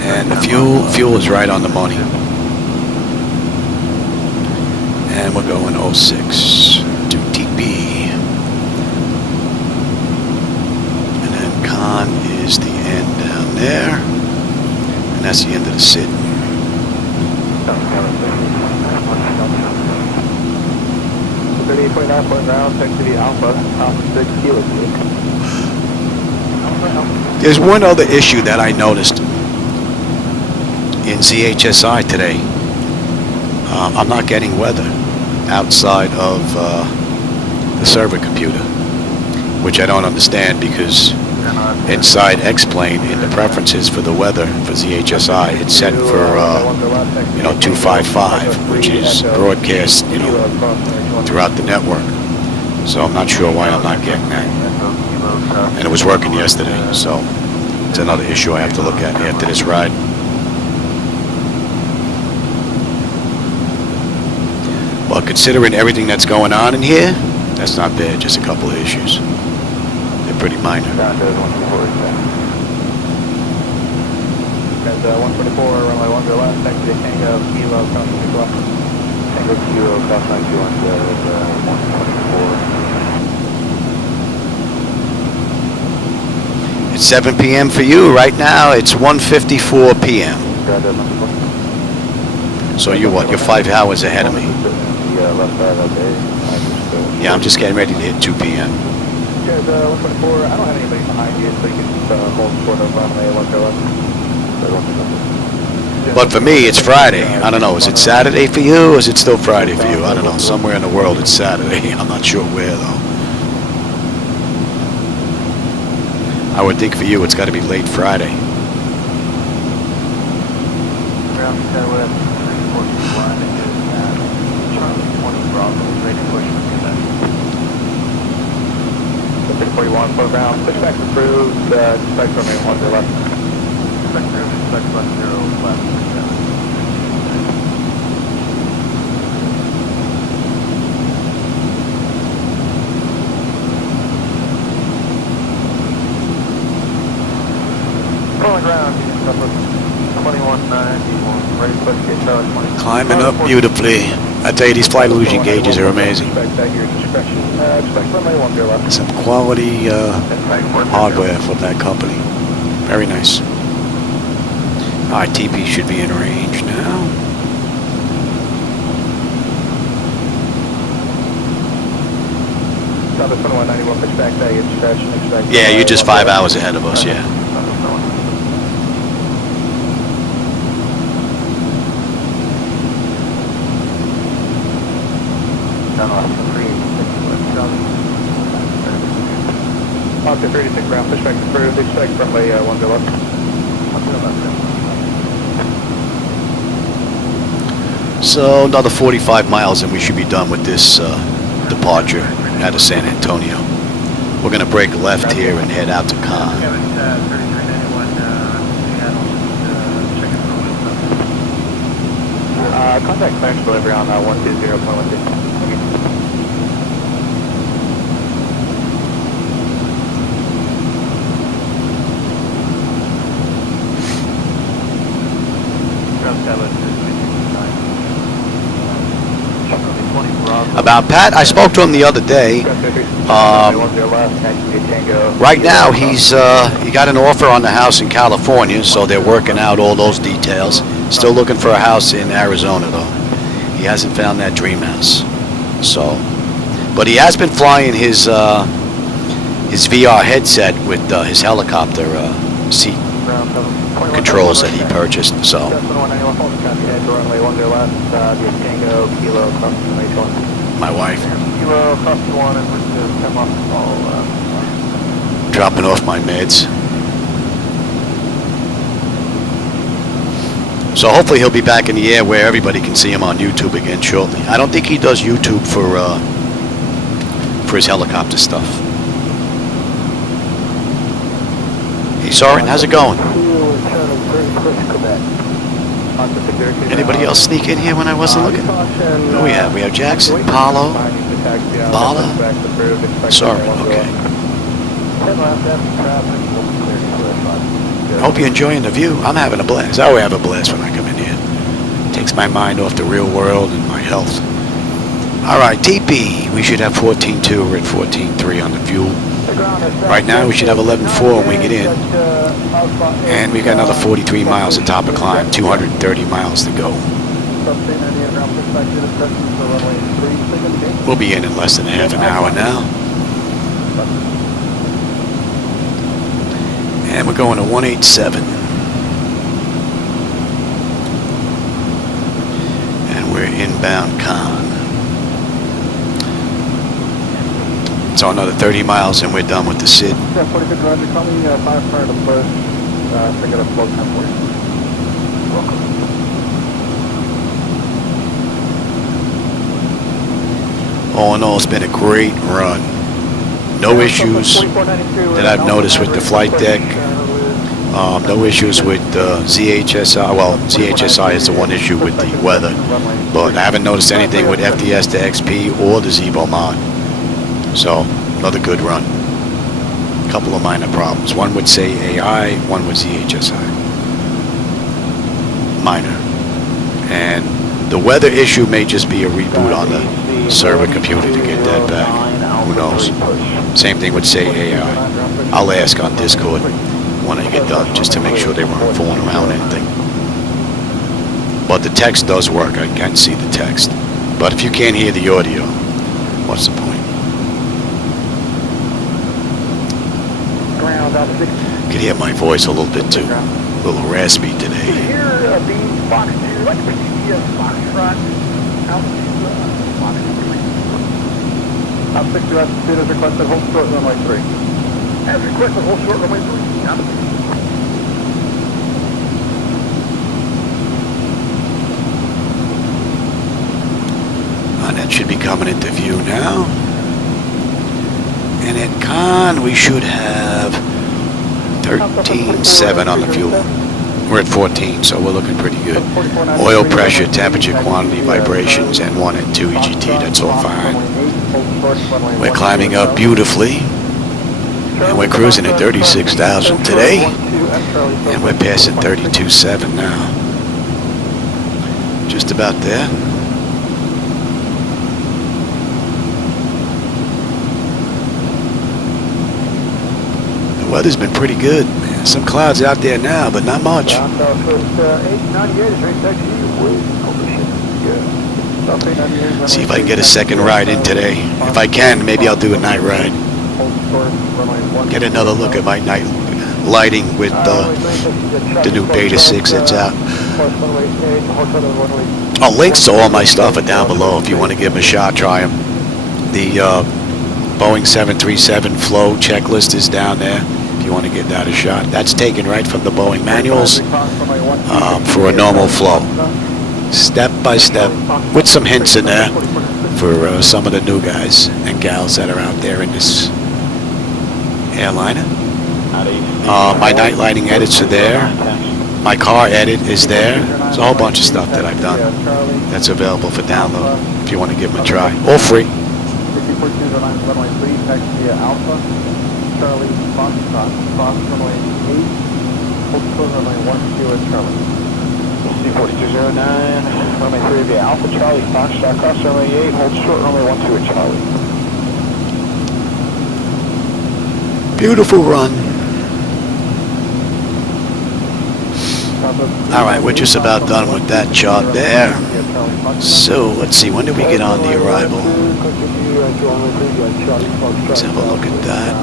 And the fuel is right on the money. And we're going 06 to TP. And then Con is the end down there. And that's the end of the sit. 38.9 point round, check to the Alpha 6 Kilo. There's one other issue that I noticed in ZHSI today. I'm not getting weather outside of the server computer, which I don't understand because inside X-Plane in the preferences for the weather for ZHSI, it's set for 255, which is broadcast throughout the network. So I'm not sure why I'm not getting that. And it was working yesterday, so it's another issue I have to look at after this ride. But considering everything that's going on in here, that's not bad, just a couple of issues. They're pretty minor. And 124, runway 1 to left, next to the Tango, Kilo, cross left. Tango, Kilo, cross 91 to 124. It's 7 p.m. for you. Right now, it's 1:54 p.m. So you're what? You're 5 hours ahead of me. Yeah, I'm just getting ready to hit 2 p.m. Guys, 124, I don't have anybody behind you, so you can just hold short of runway 1 to left. But for me, it's Friday. I don't know. Is it Saturday for you, or is it still Friday for you? I don't know. Somewhere in the world, it's Saturday. I'm not sure where, though. I would think for you, it's got to be late Friday. Before you want to put around, pushback approved, expect from 1 to left. Expect 0, expect left 0, left. On the ground, 2191, ready to push, get charge 20. Climbing up beautifully. I tell you, these flight illusion gauges are amazing. Some quality hardware from that company. Very nice. Alright, TP should be in range now. Yeah, you're just 5 hours ahead of us, yeah. Oscar 36 ground, pushback approved, expect runway 1 to left. So another 45 miles and we should be done with this departure out of San Antonio. We're going to break left here and head out to Con. Contact clearance delivery on 120.12. About Pat, I spoke to him the other day. Right now, he got an offer on the house in California, so they're working out all those details. Still looking for a house in Arizona, though. He hasn't found that dream house. So, but he has been flying his his VR headset with his helicopter seat controls that he purchased. So my wife dropping off my meds. So hopefully he'll be back in the air where everybody can see him on YouTube again shortly. I don't think he does YouTube for his helicopter stuff. Hey Soren, how's it going? Anybody else sneak in here when I wasn't looking? Who we have? We have Jackson, Paulo, Bala, Soren, okay. Hope you're enjoying the view. I'm having a blast. I always have a blast when I come in here. Takes my mind off the real world and my health. Alright, TP. We should have 14.2. We're at 14.3 on the fuel. Right now we should have 11.4 when we get in. And we've got another 43 miles to top of climb. 230 miles to go. We'll be in less than half an hour now. And we're going to 187. And we're inbound Con. So another 30 miles and we're done with the SID. Yeah, 46 Roger, call me 5 prior to push. To get a float time for you. Welcome. All in all, it's been a great run. No issues that I've noticed with the flight deck. No issues with ZHSI. Well, ZHSI is the one issue with the weather. But I haven't noticed anything with FDS to XP or the Zibo mod. So, another good run. A couple of minor problems. One would say AI, one would ZHSI. Minor. And the weather issue may just be a reboot on the server computer to get that back. Who knows? Same thing would say AI. I'll ask on Discord when I get done just to make sure they weren't fooling around with anything. But the text does work. I can see the text. But if you can't hear the audio, what's the point? Could hear my voice a little bit too. A little raspy today. Here, B, Fox 2, let's proceed Fox front, altitude, Fox 3. Out 6 to altitude as requested, hold short runway 3. As requested, hold short runway 3. And that should be coming into view now. And at Con, we should have 13.7 on the fuel. We're at 14, so we're looking pretty good. Oil pressure, temperature, quantity, vibrations, and 1 and 2 EGT, that's all fine. We're climbing up beautifully. And we're cruising at 36,000 today. And we're passing 32.7 now. Just about there. The weather's been pretty good, man. Some clouds out there now, but not much. See if I can get a second ride in today. If I can, maybe I'll do a night ride. Get another look at my night lighting with the new Beta 6 that's out. Oh, links to all my stuff are down below if you want to give them a shot, try them. The Boeing 737 flow checklist is down there if you want to give that a shot. That's taken right from the Boeing manuals for a normal flow. Step by step, with some hints in there for some of the new guys and gals that are out there in this airliner. My night lighting edits are there. My car edit is there. There's a whole bunch of stuff that I've done that's available for download if you want to give them a try. All free. C4209, runway 3 via Alpha Charlie, Foxtrot, cross runway 8, hold short runway 12 at Charlie. Beautiful run. Alright, we're just about done with that chart there. So, let's see, when did we get on the arrival? Let's have a look at that.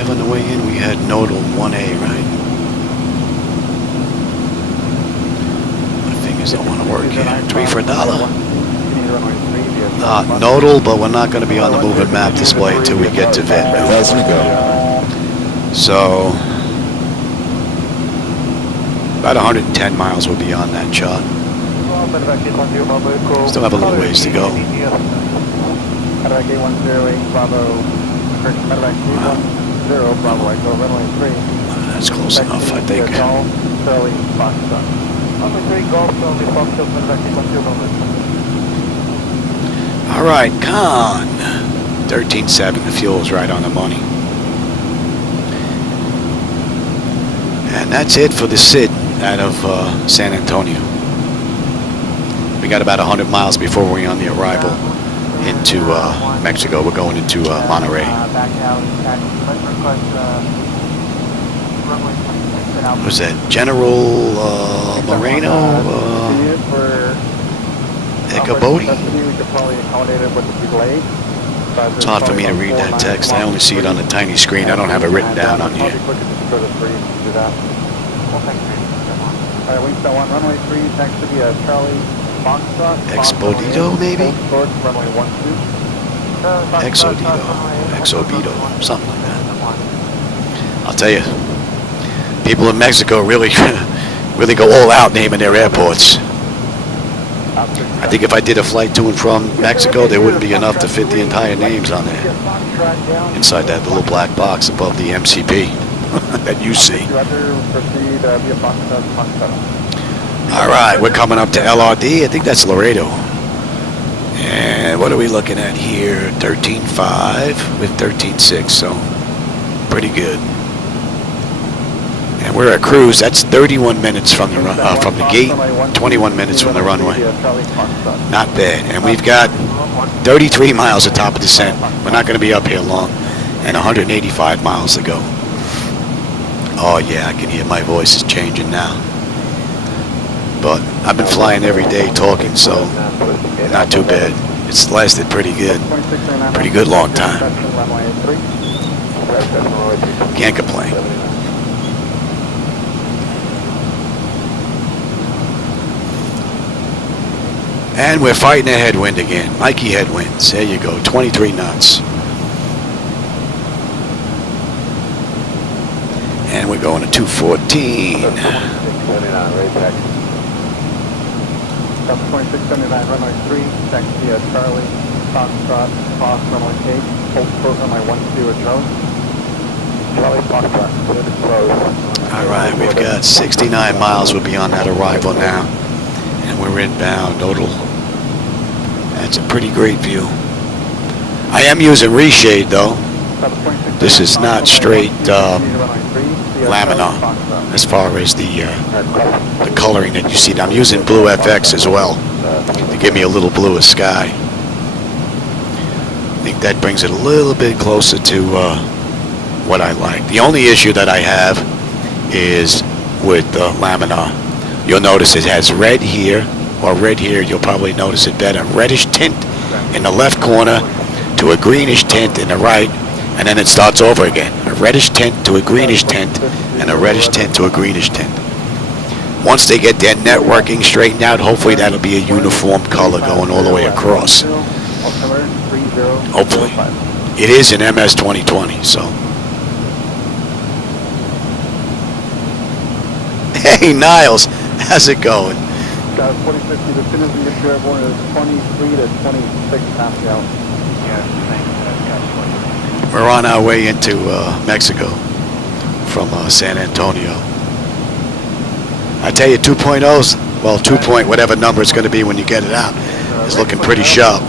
have on the way in? We had nodal 1A, right? My fingers don't want to work here. 3 for $1. Nodal, but we're not going to be on the moving map display until we get to vet. As we go. So, about 110 miles will be on that chart. Still have a little ways to go. That's close enough, I think. All right, con. 13.7, the fuel's right on the money. And that's it for the SID out of San Antonio. We got about 100 miles before we're on the arrival into Mexico. We're going into Monterey. Was that General Mariano Escobedo? It's hard for me to read that text. I only see it on the tiny screen. I don't have it written down on here. Exodito, maybe? Exodito, something like that. I'll tell you, people in Mexico really go all out naming their airports. I think if I did a flight to and from Mexico, there wouldn't be enough to fit the entire names on there. Inside that little black box above the MCP that you see. All right, we're coming up to LRD. I think that's Laredo. And what are we looking at here? 13.5 with 13.6, so pretty good. And we're at cruise. That's 31 minutes from the gate, 21 minutes from the runway. Not bad. And we've got 33 miles of top of descent. We're not going to be up here long, and 185 miles to go. Oh yeah, I can hear my voice is changing now. But I've been flying every day talking, so not too bad. It's lasted pretty good. Pretty good long time. Can't complain. And we're fighting a headwind again. Mikey headwinds. There you go. 23 knots. And we're going to 214. 2679, runway 3, taxi Charlie, Foxtrot, off runway 8, hold short runway 12 at Charlie. Charlie, Foxtrot, good and close. All right, we've got 69 miles. We'll be on that arrival now. And we're inbound, nodal. That's a pretty great view. I am using reshade though. This is not straight laminar as far as the coloring that you see. I'm using Blue FX as well to give me a little bluer sky. I think that brings it a little bit closer to what I like. The only issue that I have is with laminar. You'll notice it has red here, or red here. You'll probably notice it better. Reddish tint in the left corner to a greenish tint in the right. And then it starts over again. A reddish tint to a greenish tint, and a reddish tint to a greenish tint. Once they get their networking straightened out, hopefully that'll be a uniform color going all the way across. Hopefully. It is an MS 2020, so. Hey, Niles, how's it going? 2050, the soonest we get to airborne is 23 to 26 Pascal. Yes, thanks. We're on our way into Mexico from San Antonio. I tell you, 2.0's, well, 2 point whatever number it's going to be when you get it out, is looking pretty sharp.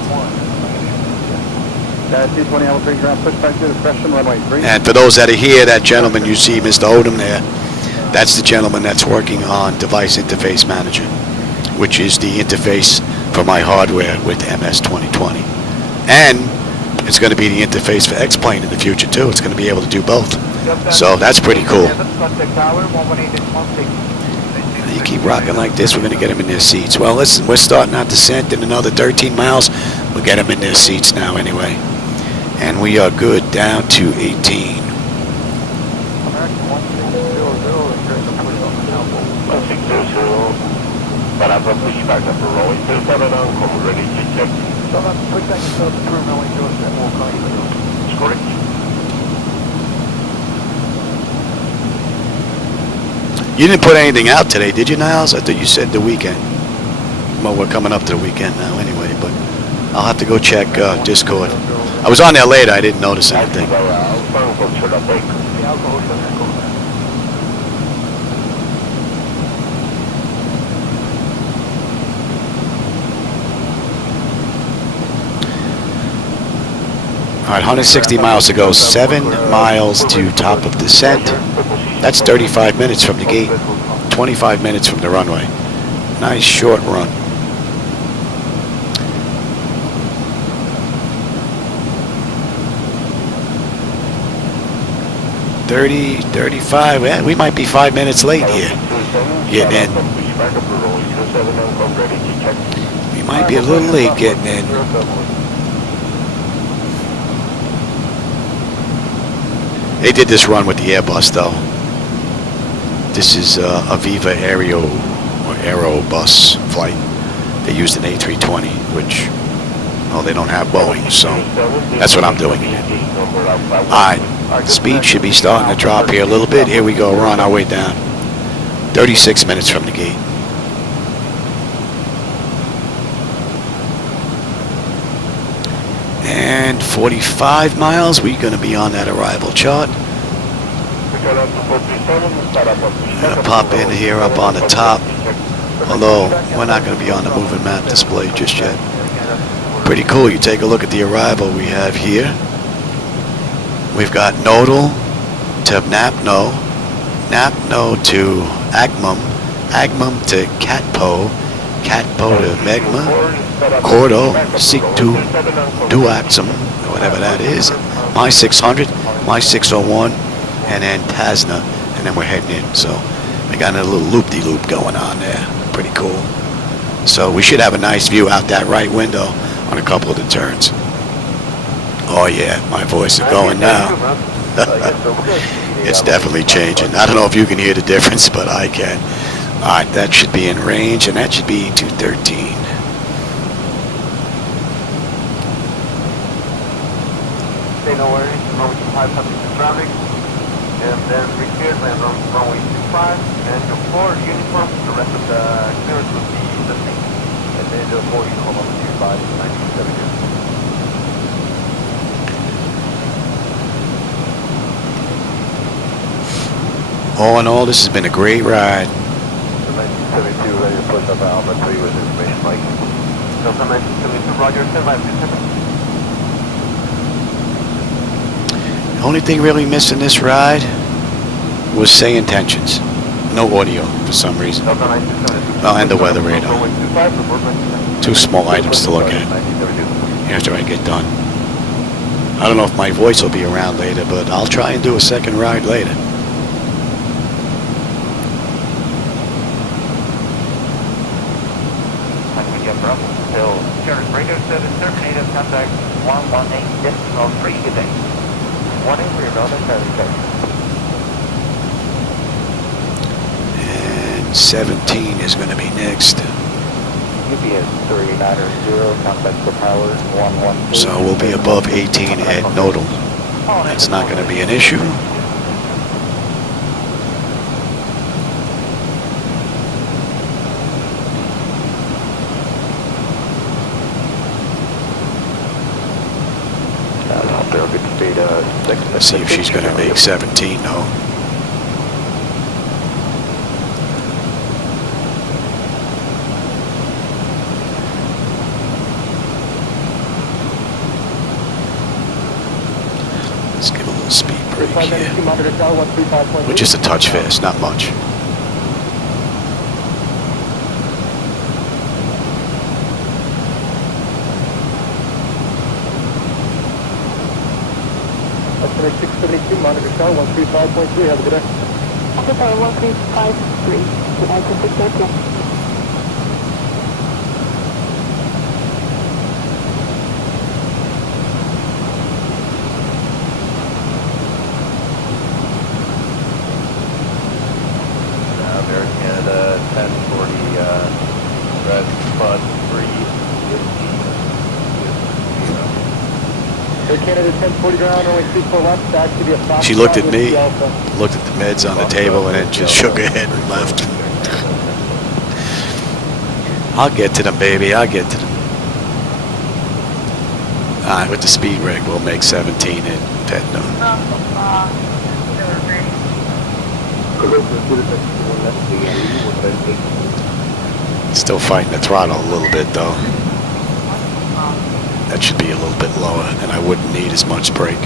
And for those that are here, that gentleman you see, Mr. Odom there, that's the gentleman that's working on Device Interface Manager, which is the interface for my hardware with MS 2020. And it's going to be the interface for X-Plane in the future too. It's going to be able to do both. So that's pretty cool. You keep rocking like this, we're going to get them in their seats. Well, listen, we're starting our descent in another 13 miles. We'll get them in their seats now anyway. And we are good down to 18. push back up for rolling. 27 on, come ready to check. So I'm push back yourself to prove runway 207, we'll call you later. That's correct. You didn't put anything out today, did you, Niles? I thought you said the weekend. Well, we're coming up to the weekend now anyway, but I'll have to go check Discord. I was on there later. I didn't notice anything. All right, 160 miles to go, 7 miles to top of descent. That's 35 minutes from the gate, 25 minutes from the runway. Nice short run. $30, 35, we might be 5 minutes late here. Getting in. We might be a little late getting in. They did this run with the Airbus though. This is a VivaAerobus Flight. They used an A320, which, well, they don't have Boeing, so that's what I'm doing. Alright, speed should be starting to drop here a little bit. Here we go, we're on our way down. 36 minutes from the gate. And 45 miles, we're going to be on that arrival chart. I'm going to pop in here up on the top, although we're not going to be on the moving map display just yet. Pretty cool. You take a look at the arrival we have here. We've got Nodal to Napno, Napno to Agmum, Agmum to Catpo, Catpo to Megma, Cordo, Seek to Duaxum, whatever that is, My 600, My 601, and then Tasna, and then we're heading in. So we got a little loop-de-loop going on there. Pretty cool. So we should have a nice view out that right window on a couple of the turns. Oh yeah, my voice is going now. It's definitely changing. I don't know if you can hear the difference, but I can. Alright, that should be in range, and that should be 213. Stay no worries, runway 25 something to traffic, and then reclear land runway 25, and your 4 uniform, the rest of the clearance will be the same. And then the 4 uniform on the 25 is 1972. All in all, this has been a great ride. The 1972 ready to push up Alpha 3 with information, Mike. Delta 1972, Roger, stand by, please. The only thing really missing this ride was SayIntentions. No audio for some reason. Oh, and the weather radar. 2 small items to look at after I get done. I don't know if my voice will be around later, but I'll try and do a second ride later. Radio 7, terminated contact 118.3 today. 1 for your Northern Service. And 17 is going to be next. UPS 3900, contact for power 112. So we'll be above 18 at Nodal. That's not going to be an issue. Let's see if she's going to make 17 though. Let's give a little speed break here, which is a touch fast, not much. Estimate 672, monitor star 135.3, have a good day. Okay, sorry, 1353, United 602. American Canada 1040, Red Bud 3. Air Canada 1040 ground, only 24 left, back to the Fox. She looked at me, looked at the meds on the table, and then just shook her head and left. I'll get to them, baby. I'll get to them. All right, with the speed rig, we'll make 17 in Petno. Still fighting the throttle a little bit, though. That should be a little bit lower, and I wouldn't need as much brake.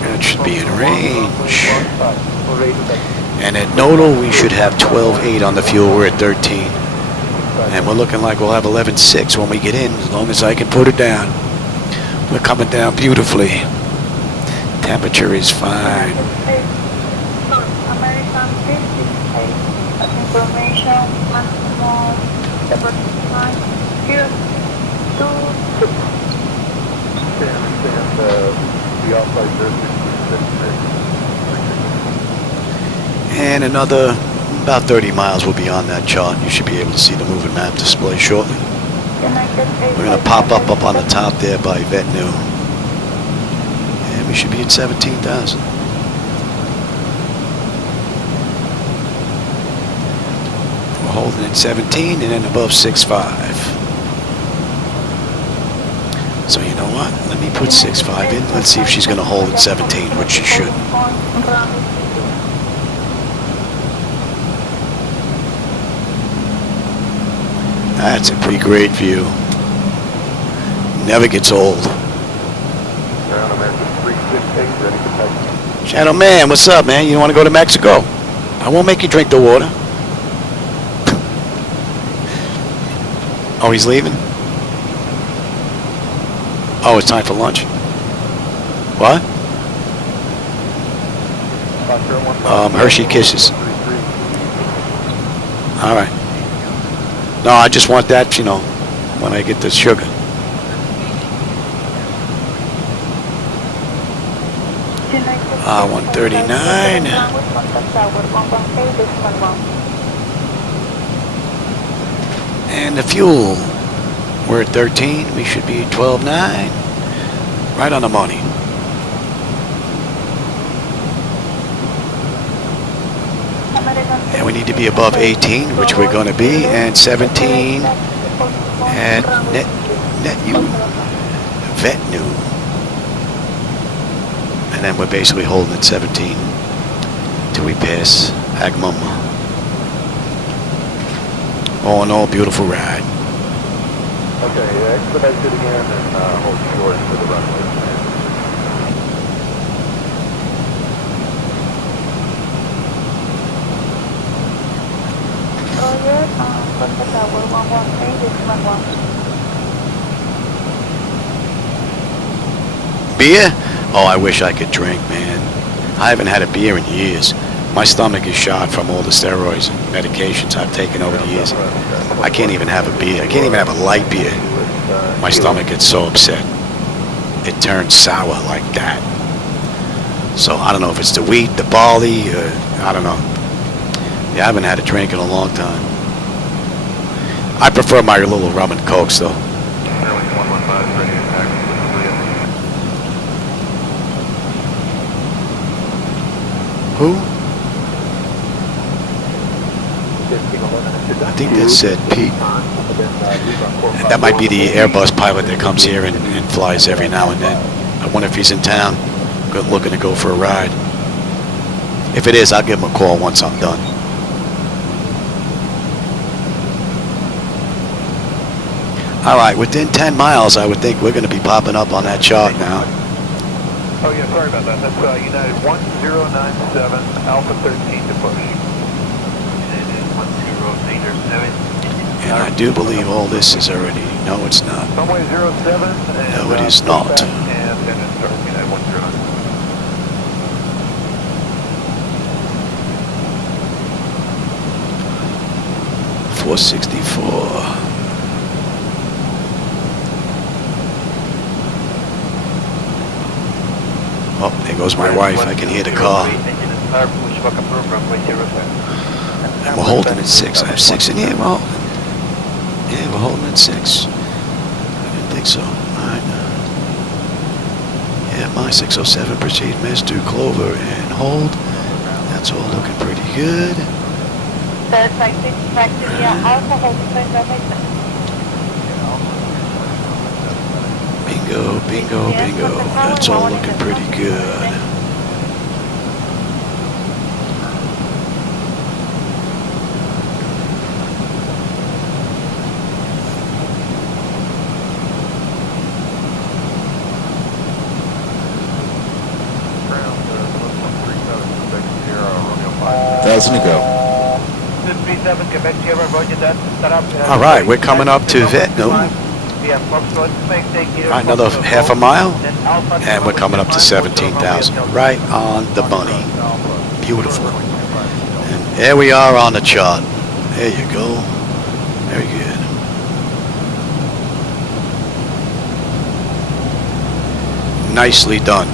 That should be in range. And at Nodal, we should have 12.8 on the fuel. We're at 13. And we're looking like we'll have 11.6 when we get in, as long as I can put it down. We're coming down beautifully. Temperature is fine. American 58. Information, maximum, departure time, 026. And another about 30 miles will be on that chart. You should be able to see the moving map display shortly. We're going to pop up on the top there by Vetnu. And we should be at 17,000. We're holding at 17 and then above 6.5. So you know what? Let me put 6.5 in. Let's see if she's going to hold at 17, which she should. That's a pretty great view. Never gets old. Shadow Man, what's up, man? You want to go to Mexico? I won't make you drink the water. Oh, he's leaving? Oh, it's time for lunch. What? Hershey Kisses. All right. No, I just want that, you know, when I get the sugar. Ah, 139. And the fuel. We're at 13. We should be at 12.9. Right on the money. And we need to be above 18, which we're going to be, and 17 at Vetnu. And then we're basically holding at 17 till we pass Agmumma. All in all, beautiful ride. Okay, expedite it again and hold short for the runway. Beer? Oh, I wish I could drink, man. I haven't had a beer in years. My stomach is shot from all the steroids and medications I've taken over the years. I can't even have a beer. I can't even have a light beer. My stomach gets so upset. It turns sour like that. So I don't know if it's the wheat, the barley, I don't know. Yeah, I haven't had a drink in a long time. I prefer my little rum and cokes, though. Who? I think that said Pete. That might be the Airbus pilot that comes here and flies every now and then. I wonder if he's in town, looking to go for a ride. If it is, I'll give him a call once I'm done. All right, within 10 miles, I would think we're going to be popping up on that chart now. Oh yeah, sorry about that. That's United 1097, Alpha 13 to push. United 1097. And I do believe all this is already, no it's not. Runway 07. And, no, it is not. And then start United 109. goes my wife. I can hear the car. And we're holding at 6. I have 6 in here. Well, yeah, we're holding at 6. I didn't think so. Alright. Yeah, my 607 proceed, miss, do clover and hold. That's all looking pretty good. Bingo, bingo, bingo. That's all looking pretty good. Thousand to go. All right, we're coming up to Vietnam. Right, another half a mile, and we're coming up to 17,000. Right on the money. Beautiful. And there we are on the chart. There you go. Very good. Nicely done.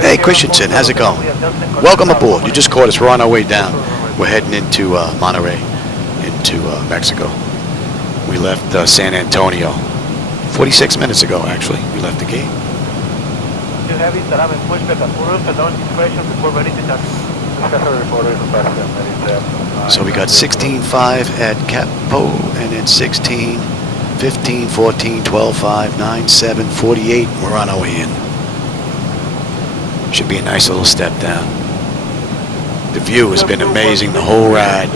Hey Christensen, how's it going? Welcome aboard. You just caught us. We're on our way down. We're heading into Monterey, into Mexico. We left San Antonio 46 minutes ago, actually. We left the gate. So we got 16.5 at Capo, and then 16, 15, 14, 12.5, 9, 7, 48. We're on our way in. Should be a nice little step down. The view has been amazing the whole ride,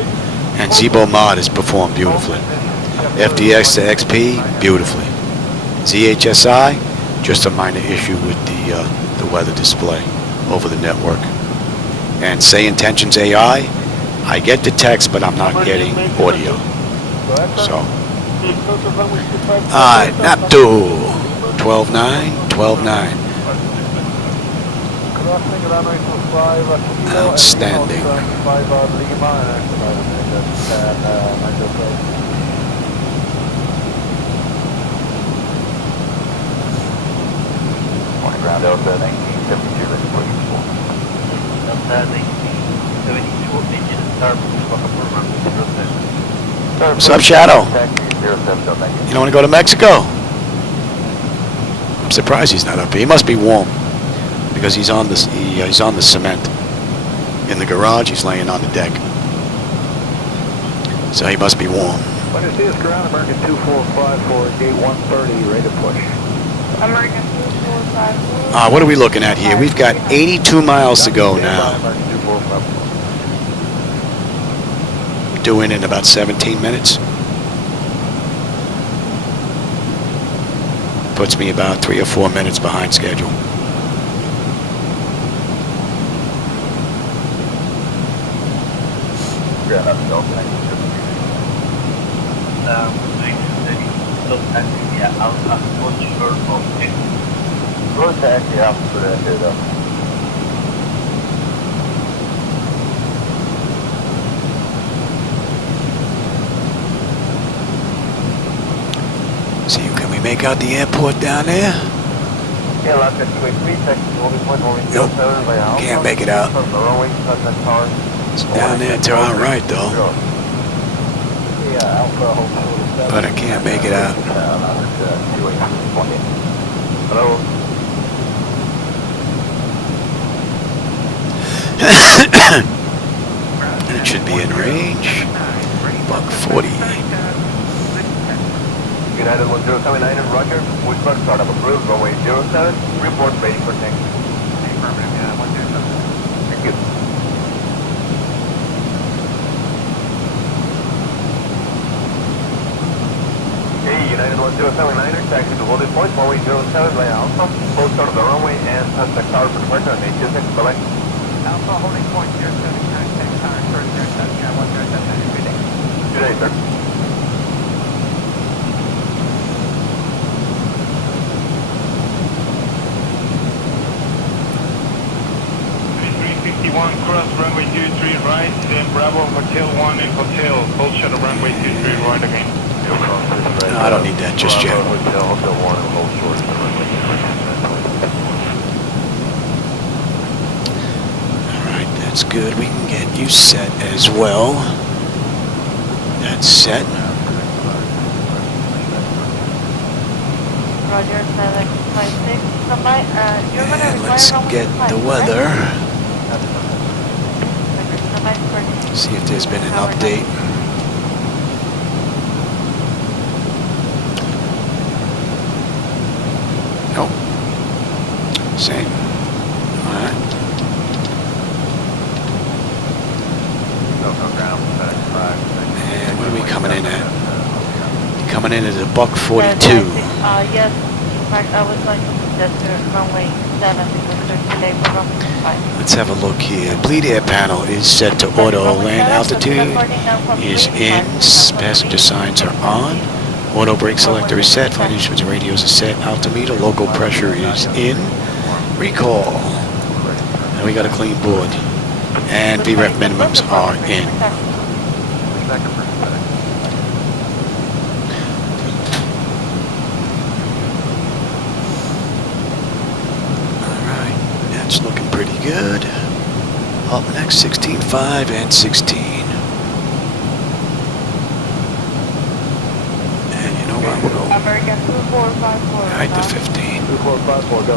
and Zibo mod has performed beautifully. FDX to XP, beautifully. ZHSI, just a minor issue with the weather display over the network. And SayIntentions AI, I get the text, but I'm not getting audio. So, alright, Naptu, 12.9, 12.9. Outstanding. Ground Delta 1972, ready for you. What's up, Shadow? You don't want to go to Mexico? I'm surprised he's not up here. He must be warm because he's on this. He's on the cement in the garage. He's laying on the deck, so he must be warm. When you see us ground, American 2454, gate 130, ready to push. American 2454. What are we looking at here? We've got 82 miles to go now. Doing in about 17 minutes. Puts me about 3 or 4 minutes behind schedule. See, can we make out the airport down there? Nope, can't make it out. It's down there to our right though. But I can't make it out. Hello. It should be in range. Buck 40. United 1079 and Roger. Wishbone startup approved. Runway 07. Report waiting for taxi. Affirmative, yeah, 107. Thank you. Hey, United 1079er, taxi to holding point, runway 07 via Alpha. Full start of the runway and contact tower for departure on 826. Bye-bye. Alpha holding point 07, contact tower for 07, 107, good day. Good day, sir. 51, cross runway 23 right, then Bravo Hotel 1 and Hotel, hold shuttle runway 23 right again. No, I don't need that just yet. Alright, that's good. We can get you set as well. That's set. Roger, 756. Somebody, you're going to And require let's runway get 5, the correct? weather. Somebody for See if there's been an update. Nope. Same. Alright. And what are we coming in at? Coming in at a buck 42. Yes, in fact, I was going to suggest runway 7 because there's delay for runway 5. Let's have a look here. Bleed air panel is set to auto. Land altitude is in. Passenger signs are on. Auto brake selector is set. Flight instruments and radios are set. Altimeter, local pressure is in. Recall. And we got a clean board. And VREF minimums are in. Alright, that's looking pretty good. Up next, 16.5 and 16. And you know what, we'll go American 2454. right to 15. 2454, go.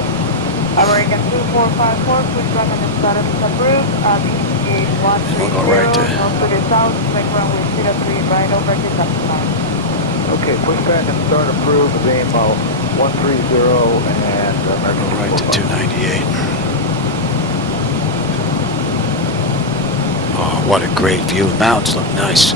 American 2454, quick run and status is approved. VGA 130, We'll go right to- north to the south, make runway 03, right over to Tucson. Okay, pushback and start approved, beam 130 and American Go right to 298. Oh, what a great view. The mountains look nice.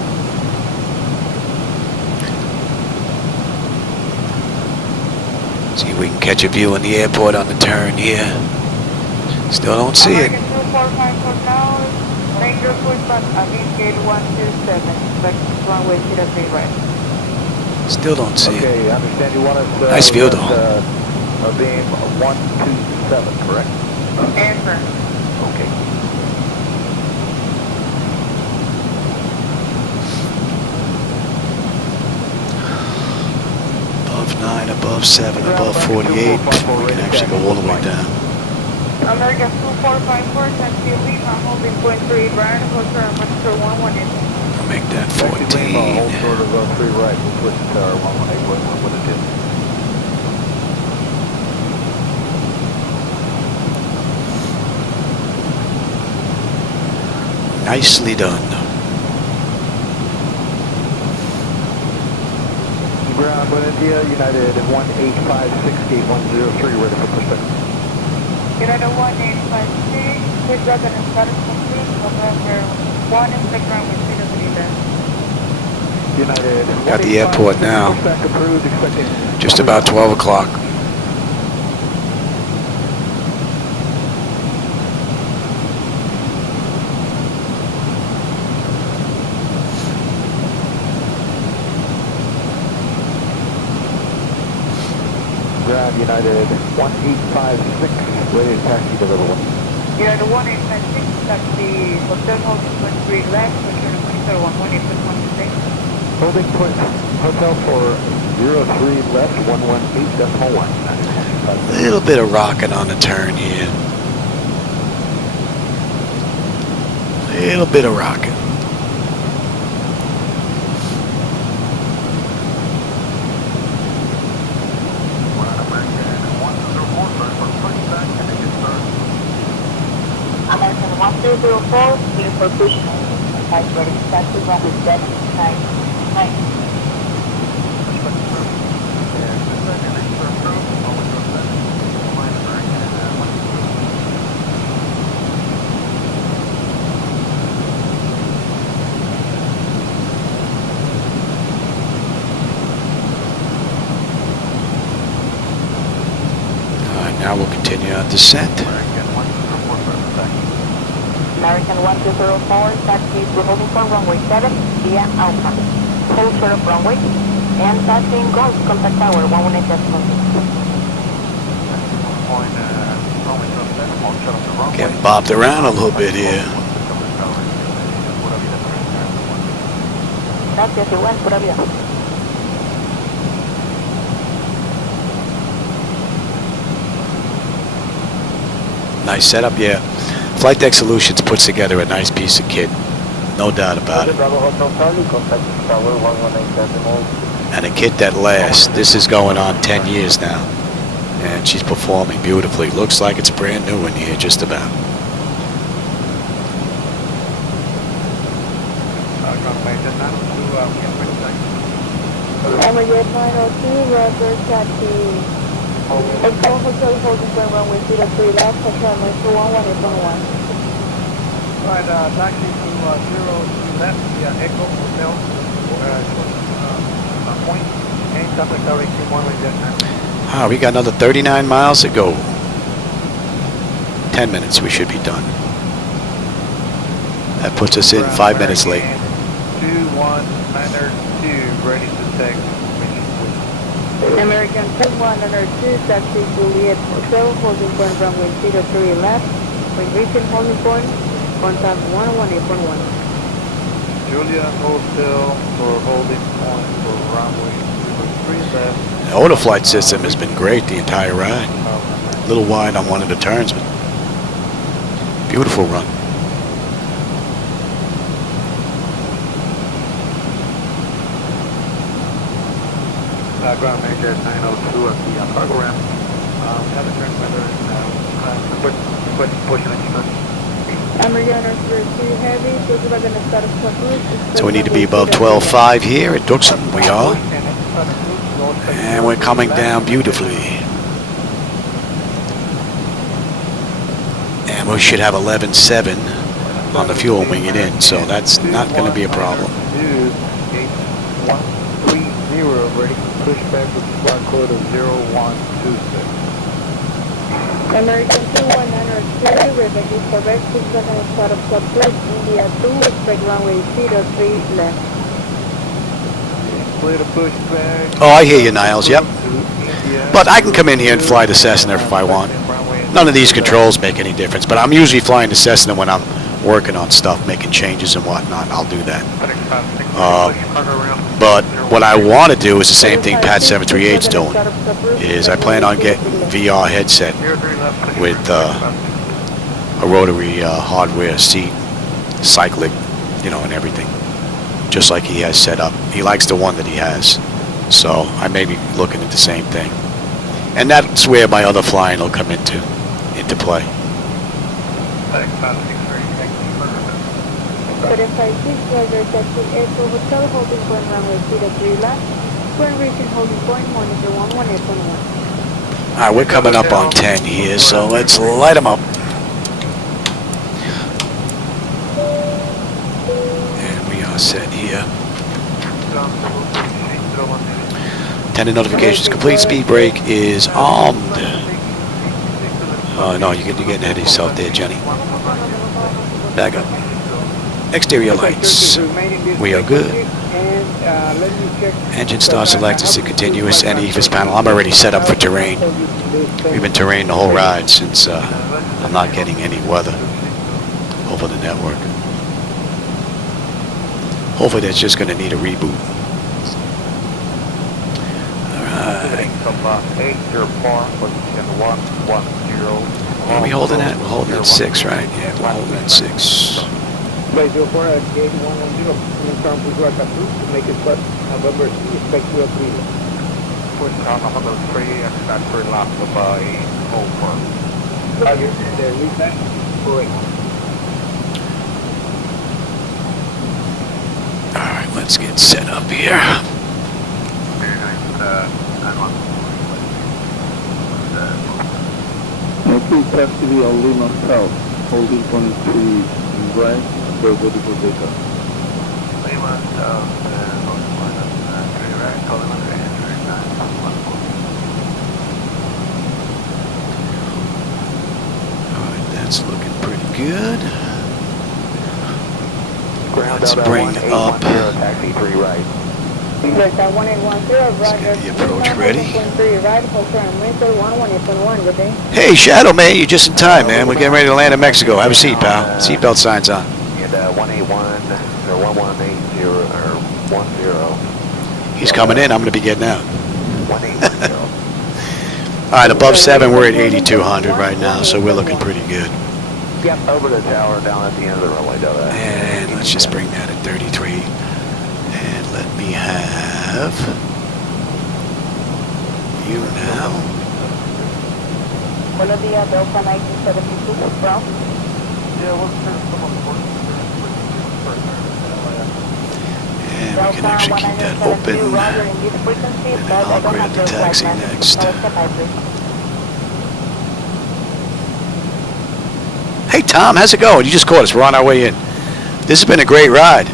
See if we can catch a view in the airport on the turn here. Still don't see it. American 2454 now, Ranger pushback, gate 127, expect runway 03, right. Still don't see it. Okay, I understand you want us Nice view, though. A beam 127, correct? Answer. Okay. Above 9, above 7, above 48. We can actually go all the way down. American 2454, taxi Lima, holding point 3 right, hotel Master 118. I'll make that Taxi Lima, 14. hold short of 3 right, we'll switch to our 118, what it is. Nicely done. Ground, Buenadia, United 18560, 103, ready for pushback. United 1856, quick run and status complete, November 1, expect runway 03 there. United Got the airport now. pushback approved, expecting Just about 12 o'clock. Ground, United 1856, ready to taxi to level 1. United 1856, taxi hotel holding point 3 left, return to monitor 118.16. Holding point hotel for 03 left, 118.1. A little bit of rocking on the turn here. Little bit of rocking. American 1204, clear for push. Type ready, taxi runway 799. Alright, now we'll continue our descent. American 1204, taxi to holding for runway 7 via Alpha. Hold short of runway and taxiing Gulf contact tower 118.1. Getting bopped around a little bit here. Gracias, igual, por avión. Nice setup, yeah. Flightdeck Solutions puts together a nice piece of kit. No doubt about it. And a kit that lasts. This is going on 10 years now. And she's performing beautifully. Looks like it's brand new in here, just about. Emirates 902, Roger, taxi. Echo Hotel holding point runway 03 left, control runway 211 Right, taxi to 02 left, yeah, Echo Hotel, point, and traffic tower 21 just now. We got another 39 miles to go. 10 minutes, we should be done. That puts us in 5 minutes late. 21902, ready to take. American 2102, taxi Juliet Hotel, holding point runway 03 left. When reaching holding point, contact 118.1. Juliet Hotel for holding point for runway 03 left. The auto flight system has been great the entire ride. A little wide on one of the turns, but beautiful run. Ground Major 902 at the cargo ramp. Have a turn weather and pushing it. American 02 heavy, so we're going to start a So we need to be above 12.5 here at Duxon. We are. And we're coming down beautifully. And we should have 11.7 on the fuel when we get in, so that's not going to be a problem. 8130, ready to push back with squad code of 0126. American 2102, Rebecca is correct, 6 going to start up subgroup, India 2, expect runway 03 left. Clear to push back. Oh, I hear you, Niles, yep. But I can come in here and fly the Cessna if I want. None of these controls make any difference, but I'm usually flying the Cessna when I'm working on stuff, making changes and whatnot. I'll do that. But what I want to do is the same thing Pat 738's doing. Is I plan on getting VR headset with a rotary hardware seat, cyclic, you know, and everything, just like he has set up. He likes the one that he has, so I may be looking at the same thing. And that's where my other flying will come into play. 756, Roger, taxi Echo Hotel, holding point runway 03 left. When reaching holding point, monitor 118.1. All right, we're coming up on 10 here, so let's light them up. And we are set here. Tender notifications complete. Speed brake is armed. No, you're getting ahead of yourself there, Jenny. Back up. Exterior lights. We are good. Engine start selected to continuous and EFIS panel. I'm already set up for terrain. We've been terrain the whole ride since I'm not getting any weather over the network. Hopefully that's just going to need a reboot. Alright. What are we holding at? We're holding at 6, right? Yeah, we're holding at 6. Flight 04 at gate 110, confirm please work at to make it but November expect 2 or 3. Push on November 3, expect 3 laps of over. Roger, the reset, correct. Alright, let's get set up here. Okay, taxi via Lima South, holding point 3 right, very good for data. Lima South, holding point 3 right, calling on 339. Alright, that's looking pretty good. Ground Let's out bring at up. 1810, taxi 3 right. Yes, at 1810, Let's Roger. get the approach ready. 3 right, hold turn, Wednesday 118.1, good day. Hey, Shadow Man, you're just in time, man. We're getting ready to land in Mexico. Have a seat, pal. Seatbelt signs on. And 181 or 1180 or 10. He's coming in. I'm going to be getting out. 1810. right, above 7, we're at 8,200 right now, so we're looking pretty good. Yep, over the tower, down at the end of the runway, down there. And let's just bring that at 33. And let me have you now. Buenos días, Delta 1972, Brown. And we can actually keep that open. And then I'll grab the taxi next. Hey Tom, how's it going? You just caught us. We're on our way in. This has been a great ride.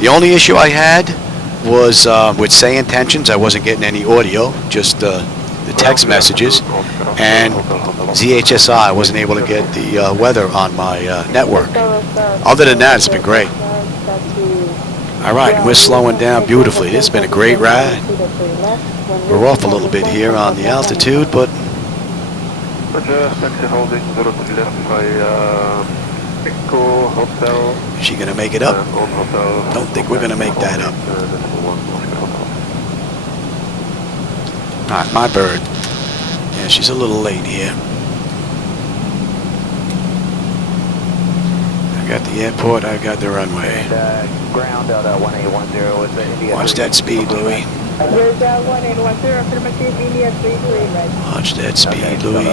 The only issue I had was with SayIntentions. I wasn't getting any audio, just the text messages. And ZHSI, I wasn't able to get the weather on my network. Other than that, it's been great. All right, we're slowing down beautifully. It's been a great ride. We're off a little bit here on the altitude, but is she going to make it up? Don't think we're going to make that up. All right, my bird. Yeah, she's a little late here. I got the airport, I got the runway. Ground out at 1810 with the India. Watch that speed, Louis. Here's 1810, affirmative, India 33, right. Watch that speed, Louis.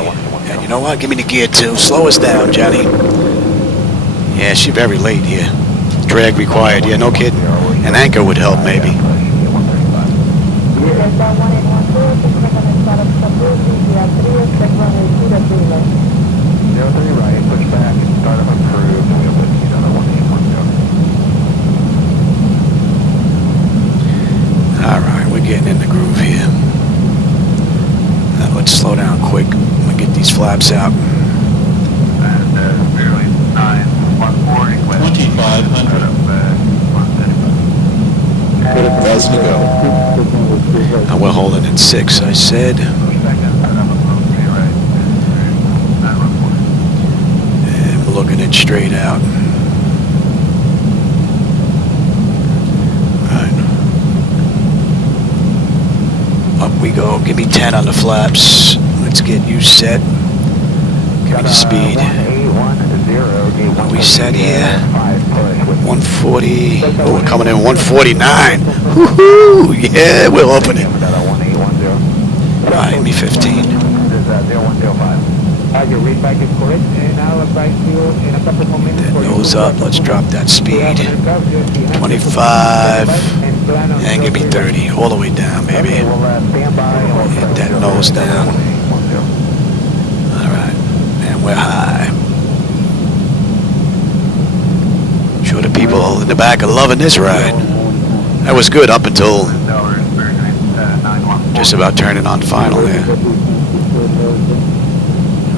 And you know what? Give me the gear 2. Slow us down, Johnny. Yeah, she's very late here. Drag required. Yeah, no kidding. An anchor would help, maybe. Here's 1810, start up Sabur, India 3, expect runway 23, right. 03 right, push back, start up approved, and we'll put you down at 1810. All right, we're getting in the groove here. Now let's slow down quick. I'm going to get these flaps out. And barely 9, 140 west. 2,500. 1,000 to go. And we're holding at 6, I said. Push back and start up approved, right. Not report. And we're looking it straight out. Up we go. Give me 10 on the flaps. Let's get you set. Give me the speed. Are we set here? 140. Oh, we're coming in 149. Woohoo! Yeah, we'll open it. Right, give me 15. Your read back is correct, and I'll advise you in a couple of moments. That nose up. Let's drop that speed. 25. And give me 30. All the way down, baby. Hit that nose down. All right. And we're high. Sure the people in the back are loving this ride. That was good up until just about turning on final there.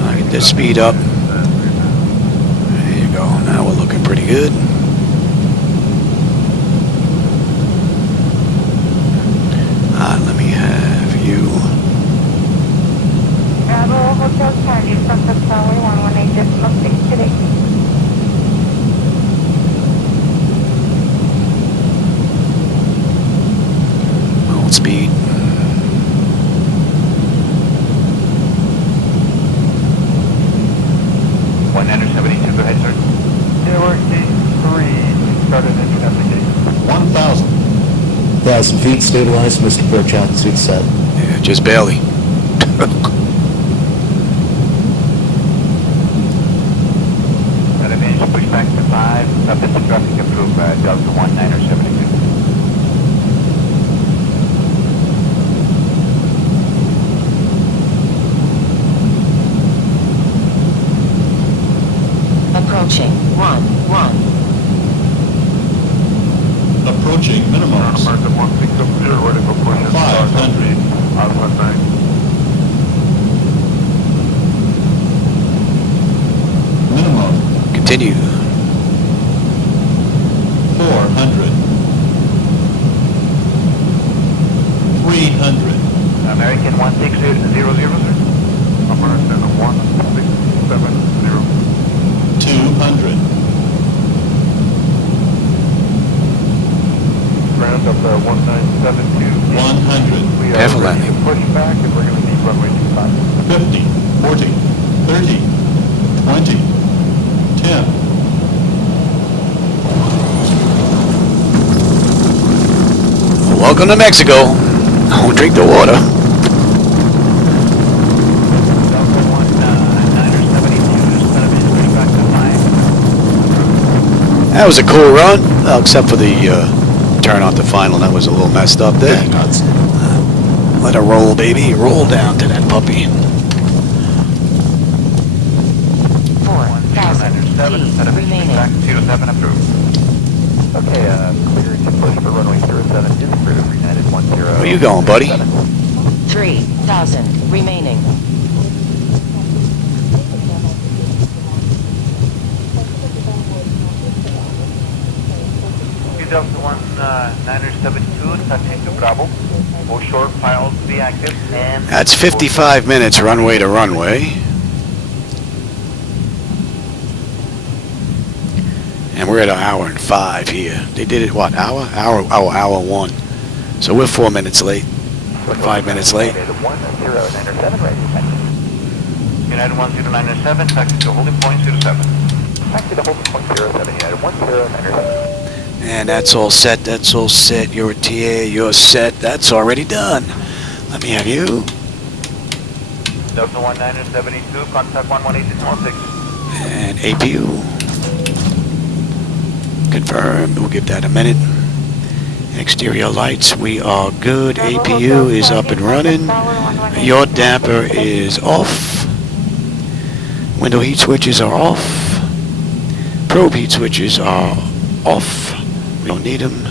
I'll get that speed up. There you go. Now we're looking pretty good. Let me have you. Bravo Hotel Charlie from the Tower 118.6 today. Hold speed. Go ahead, sir. Airwork D3, started engine application. 1,000. 1,000 feet, stabilized, Mr. Birch, altitude set. Yeah, just barely. Engine push back to 5, subject to traffic approved, Delta 1972. Approaching 1-1. Approaching minimums. 500. Minimum. Continue. 400. 300. American 16000, sir. American 1670. 200. Ground up 1972. 100. We are Careful ready landing. to push back and we're going to need runway 25. 50, 40, 30, 20, 10. Welcome to Mexico. Don't drink the water. Delta 1, 972, establish back to 5. That was a cool run, except for the turn off the final. That was a little messed up there. 50 knots. Let her roll, baby. Roll down to that puppy. 4,000 feet remaining. Back to 7 approved. Okay, clear to push for runway 07, disapproved, United 10. Where you going, buddy? 3,000 remaining. Delta 1, 972, touching to Bravo. All short files to be active and... That's 55 minutes runway to runway. And we're at an hour and 5 here. They did it, what, hour? Hour 1. So we're 4 minutes late. 5 minutes late. United 1097, ready to taxi. United 1097, taxi to holding point 07. Taxi to holding point 07, United 1097. And that's all set, that's all set. You're a TA, you're set. That's already done. Let me have you. Delta 1, 972, contact 118.6. And APU. Confirm, we'll give that a minute. Exterior lights, we are good. APU is up and running. Your damper is off. Window heat switches are off. Probe heat switches are off. We don't need them.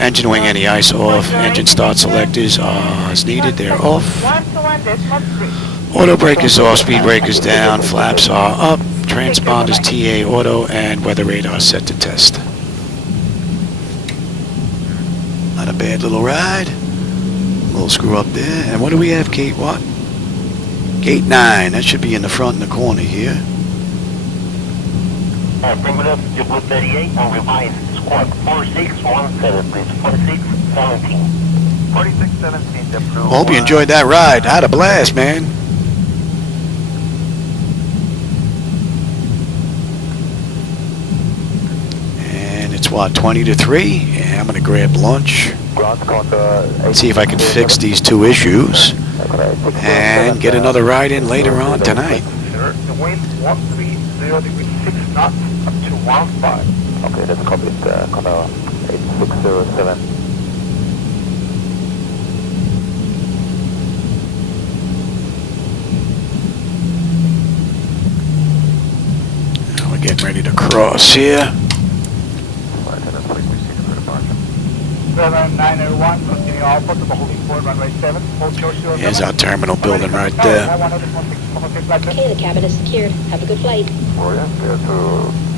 Engine wing anti-ice off. Engine start selectors are as needed. They're off. Auto breakers off. Speed breakers down. Flaps are up. Transponders TA auto and weather radar set to test. Not a bad little ride. A little screw up there. And what do we have? Gate what? Gate 9. That should be in the front in the corner here. Bring it up to Blue 38 on revised squad 4617, please. 4617. 4617, approved. Hope you enjoyed that ride. I had a blast, man. And it's what, 20 to 3? Yeah, I'm going to grab lunch. See if I can fix these two issues. And get another ride in later on tonight. Sir, the wind 130 degrees 6 knots up to 15. Okay, that's Cockpit, Condor 8607. Now we're getting ready to cross here. 7901, continue Alpha to the holding port, runway 7. Here's our terminal building right there. Okay, the cabin is secured. Have a good flight. Oh yeah, to the...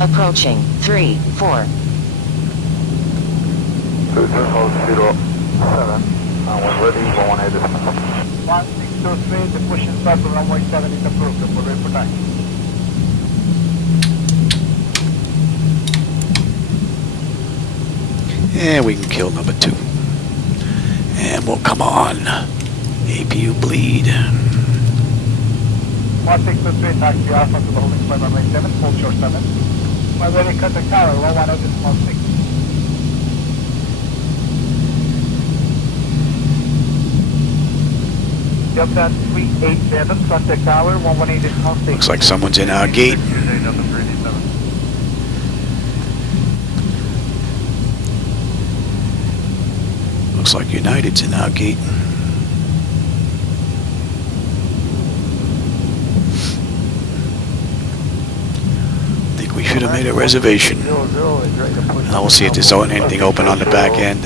Approaching 3, 4. 2007. When ready, 1623, the push and start to runway 7 is approved. We're ready for taxi. And we can kill number 2. And we'll come on. APU bleed. 1623, taxi Alpha to the holding point, runway 7, hold short 7. We're ready, contact tower, 118.6. Delta 387, contact tower, 118.6. Looks like someone's in our gate. Looks like United's in our gate. Think we should have made a reservation. Now we'll see if there's anything open on the back end.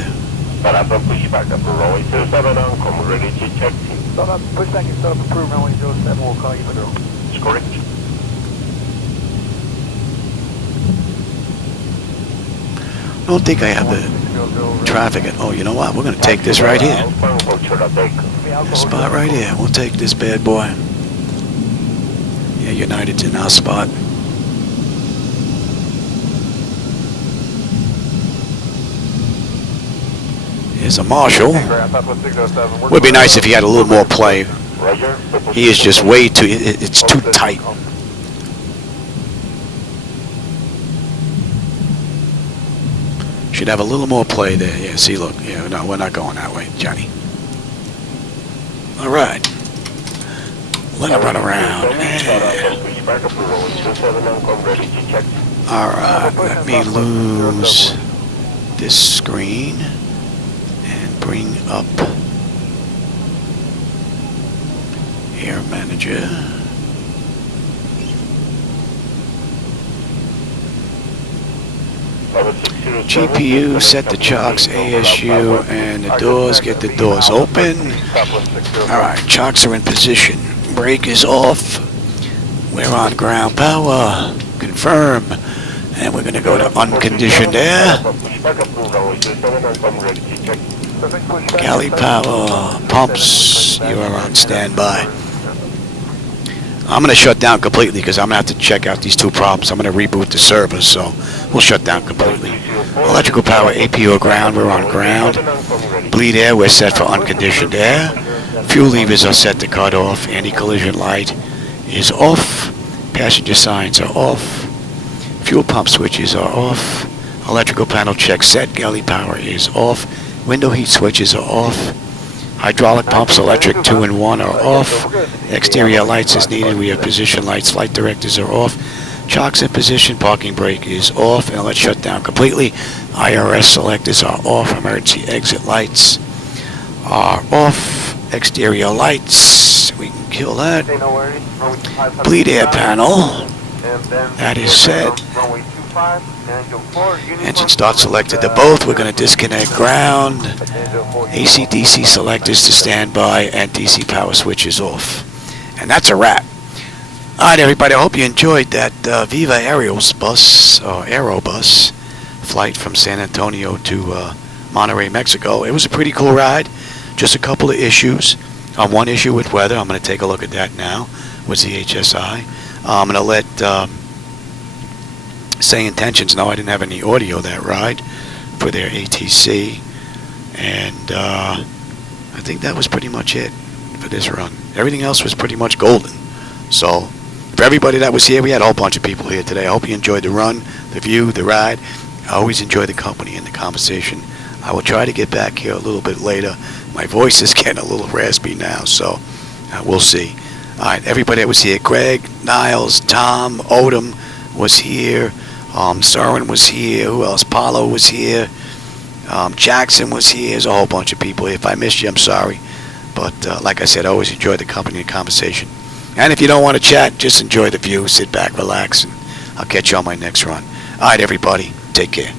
Pushback up to runway 07 on, come ready to check. Pushback is up, approved, runway 07, we'll call you for the... It's correct. I don't think I have the traffic at. Oh, you know what? We're going to take this right here. This spot right here. We'll take this bad boy. Yeah, United's in our spot. Here's a Marshall. Would be nice if he had a little more play. He is just way too. It's too tight. Should have a little more play there. Yeah, see, look. Yeah, no, we're not going that way, Johnny. All right. Let him run around. All right, let me lose this screen and bring up Air Manager. GPU, set the chocks, ASU, and the doors, get the doors open. Alright, chocks are in position. Brake is off. We're on ground power. Confirm. And we're going to go to unconditioned air. Galley power. Pumps. You are on standby. I'm going to shut down completely because I'm going to have to check out these two problems. I'm going to reboot the server, so we'll shut down completely. Electrical power, APO ground, we're on ground. Bleed air, we're set for unconditioned air. Fuel levers are set to cut off. Anti-collision light is off. Passenger signs are off. Fuel pump switches are off. Electrical panel check set. Galley power is off. Window heat switches are off. Hydraulic pumps, electric 2 and 1 are off. Exterior lights as needed. We have position lights. Flight directors are off. Chocks in position. Parking brake is off. And let's shut down completely. IRS selectors are off. Emergency exit lights are off. Exterior lights. We can kill that. Bleed air panel. That is set. Engine start selected to both. We're going to disconnect ground. AC/DC selectors to standby and DC power switches off. And that's a wrap. Alright everybody, I hope you enjoyed that VivaAerobus flight from San Antonio to Monterrey, Mexico. It was a pretty cool ride. Just a couple of issues. One issue with weather. I'm going to take a look at that now with the HSI. I'm going to let SayIntentions know I didn't have any audio that ride for their ATC. And I think that was pretty much it for this run. Everything else was pretty much golden. So for everybody that was here, we had a whole bunch of people here today. I hope you enjoyed the run, the view, the ride. I always enjoy the company and the conversation. I will try to get back here a little bit later. My voice is getting a little raspy now, so we'll see. All right, everybody that was here, Greg, Niles, Tom, Odom was here. Sarwin was here. Who else? Paulo was here. Jackson was here. There's a whole bunch of people here. If I missed you, I'm sorry. But like I said, I always enjoy the company and conversation. And if you don't want to chat, just enjoy the view. Sit back, relax, and I'll catch you on my next run. All right, everybody. Take care.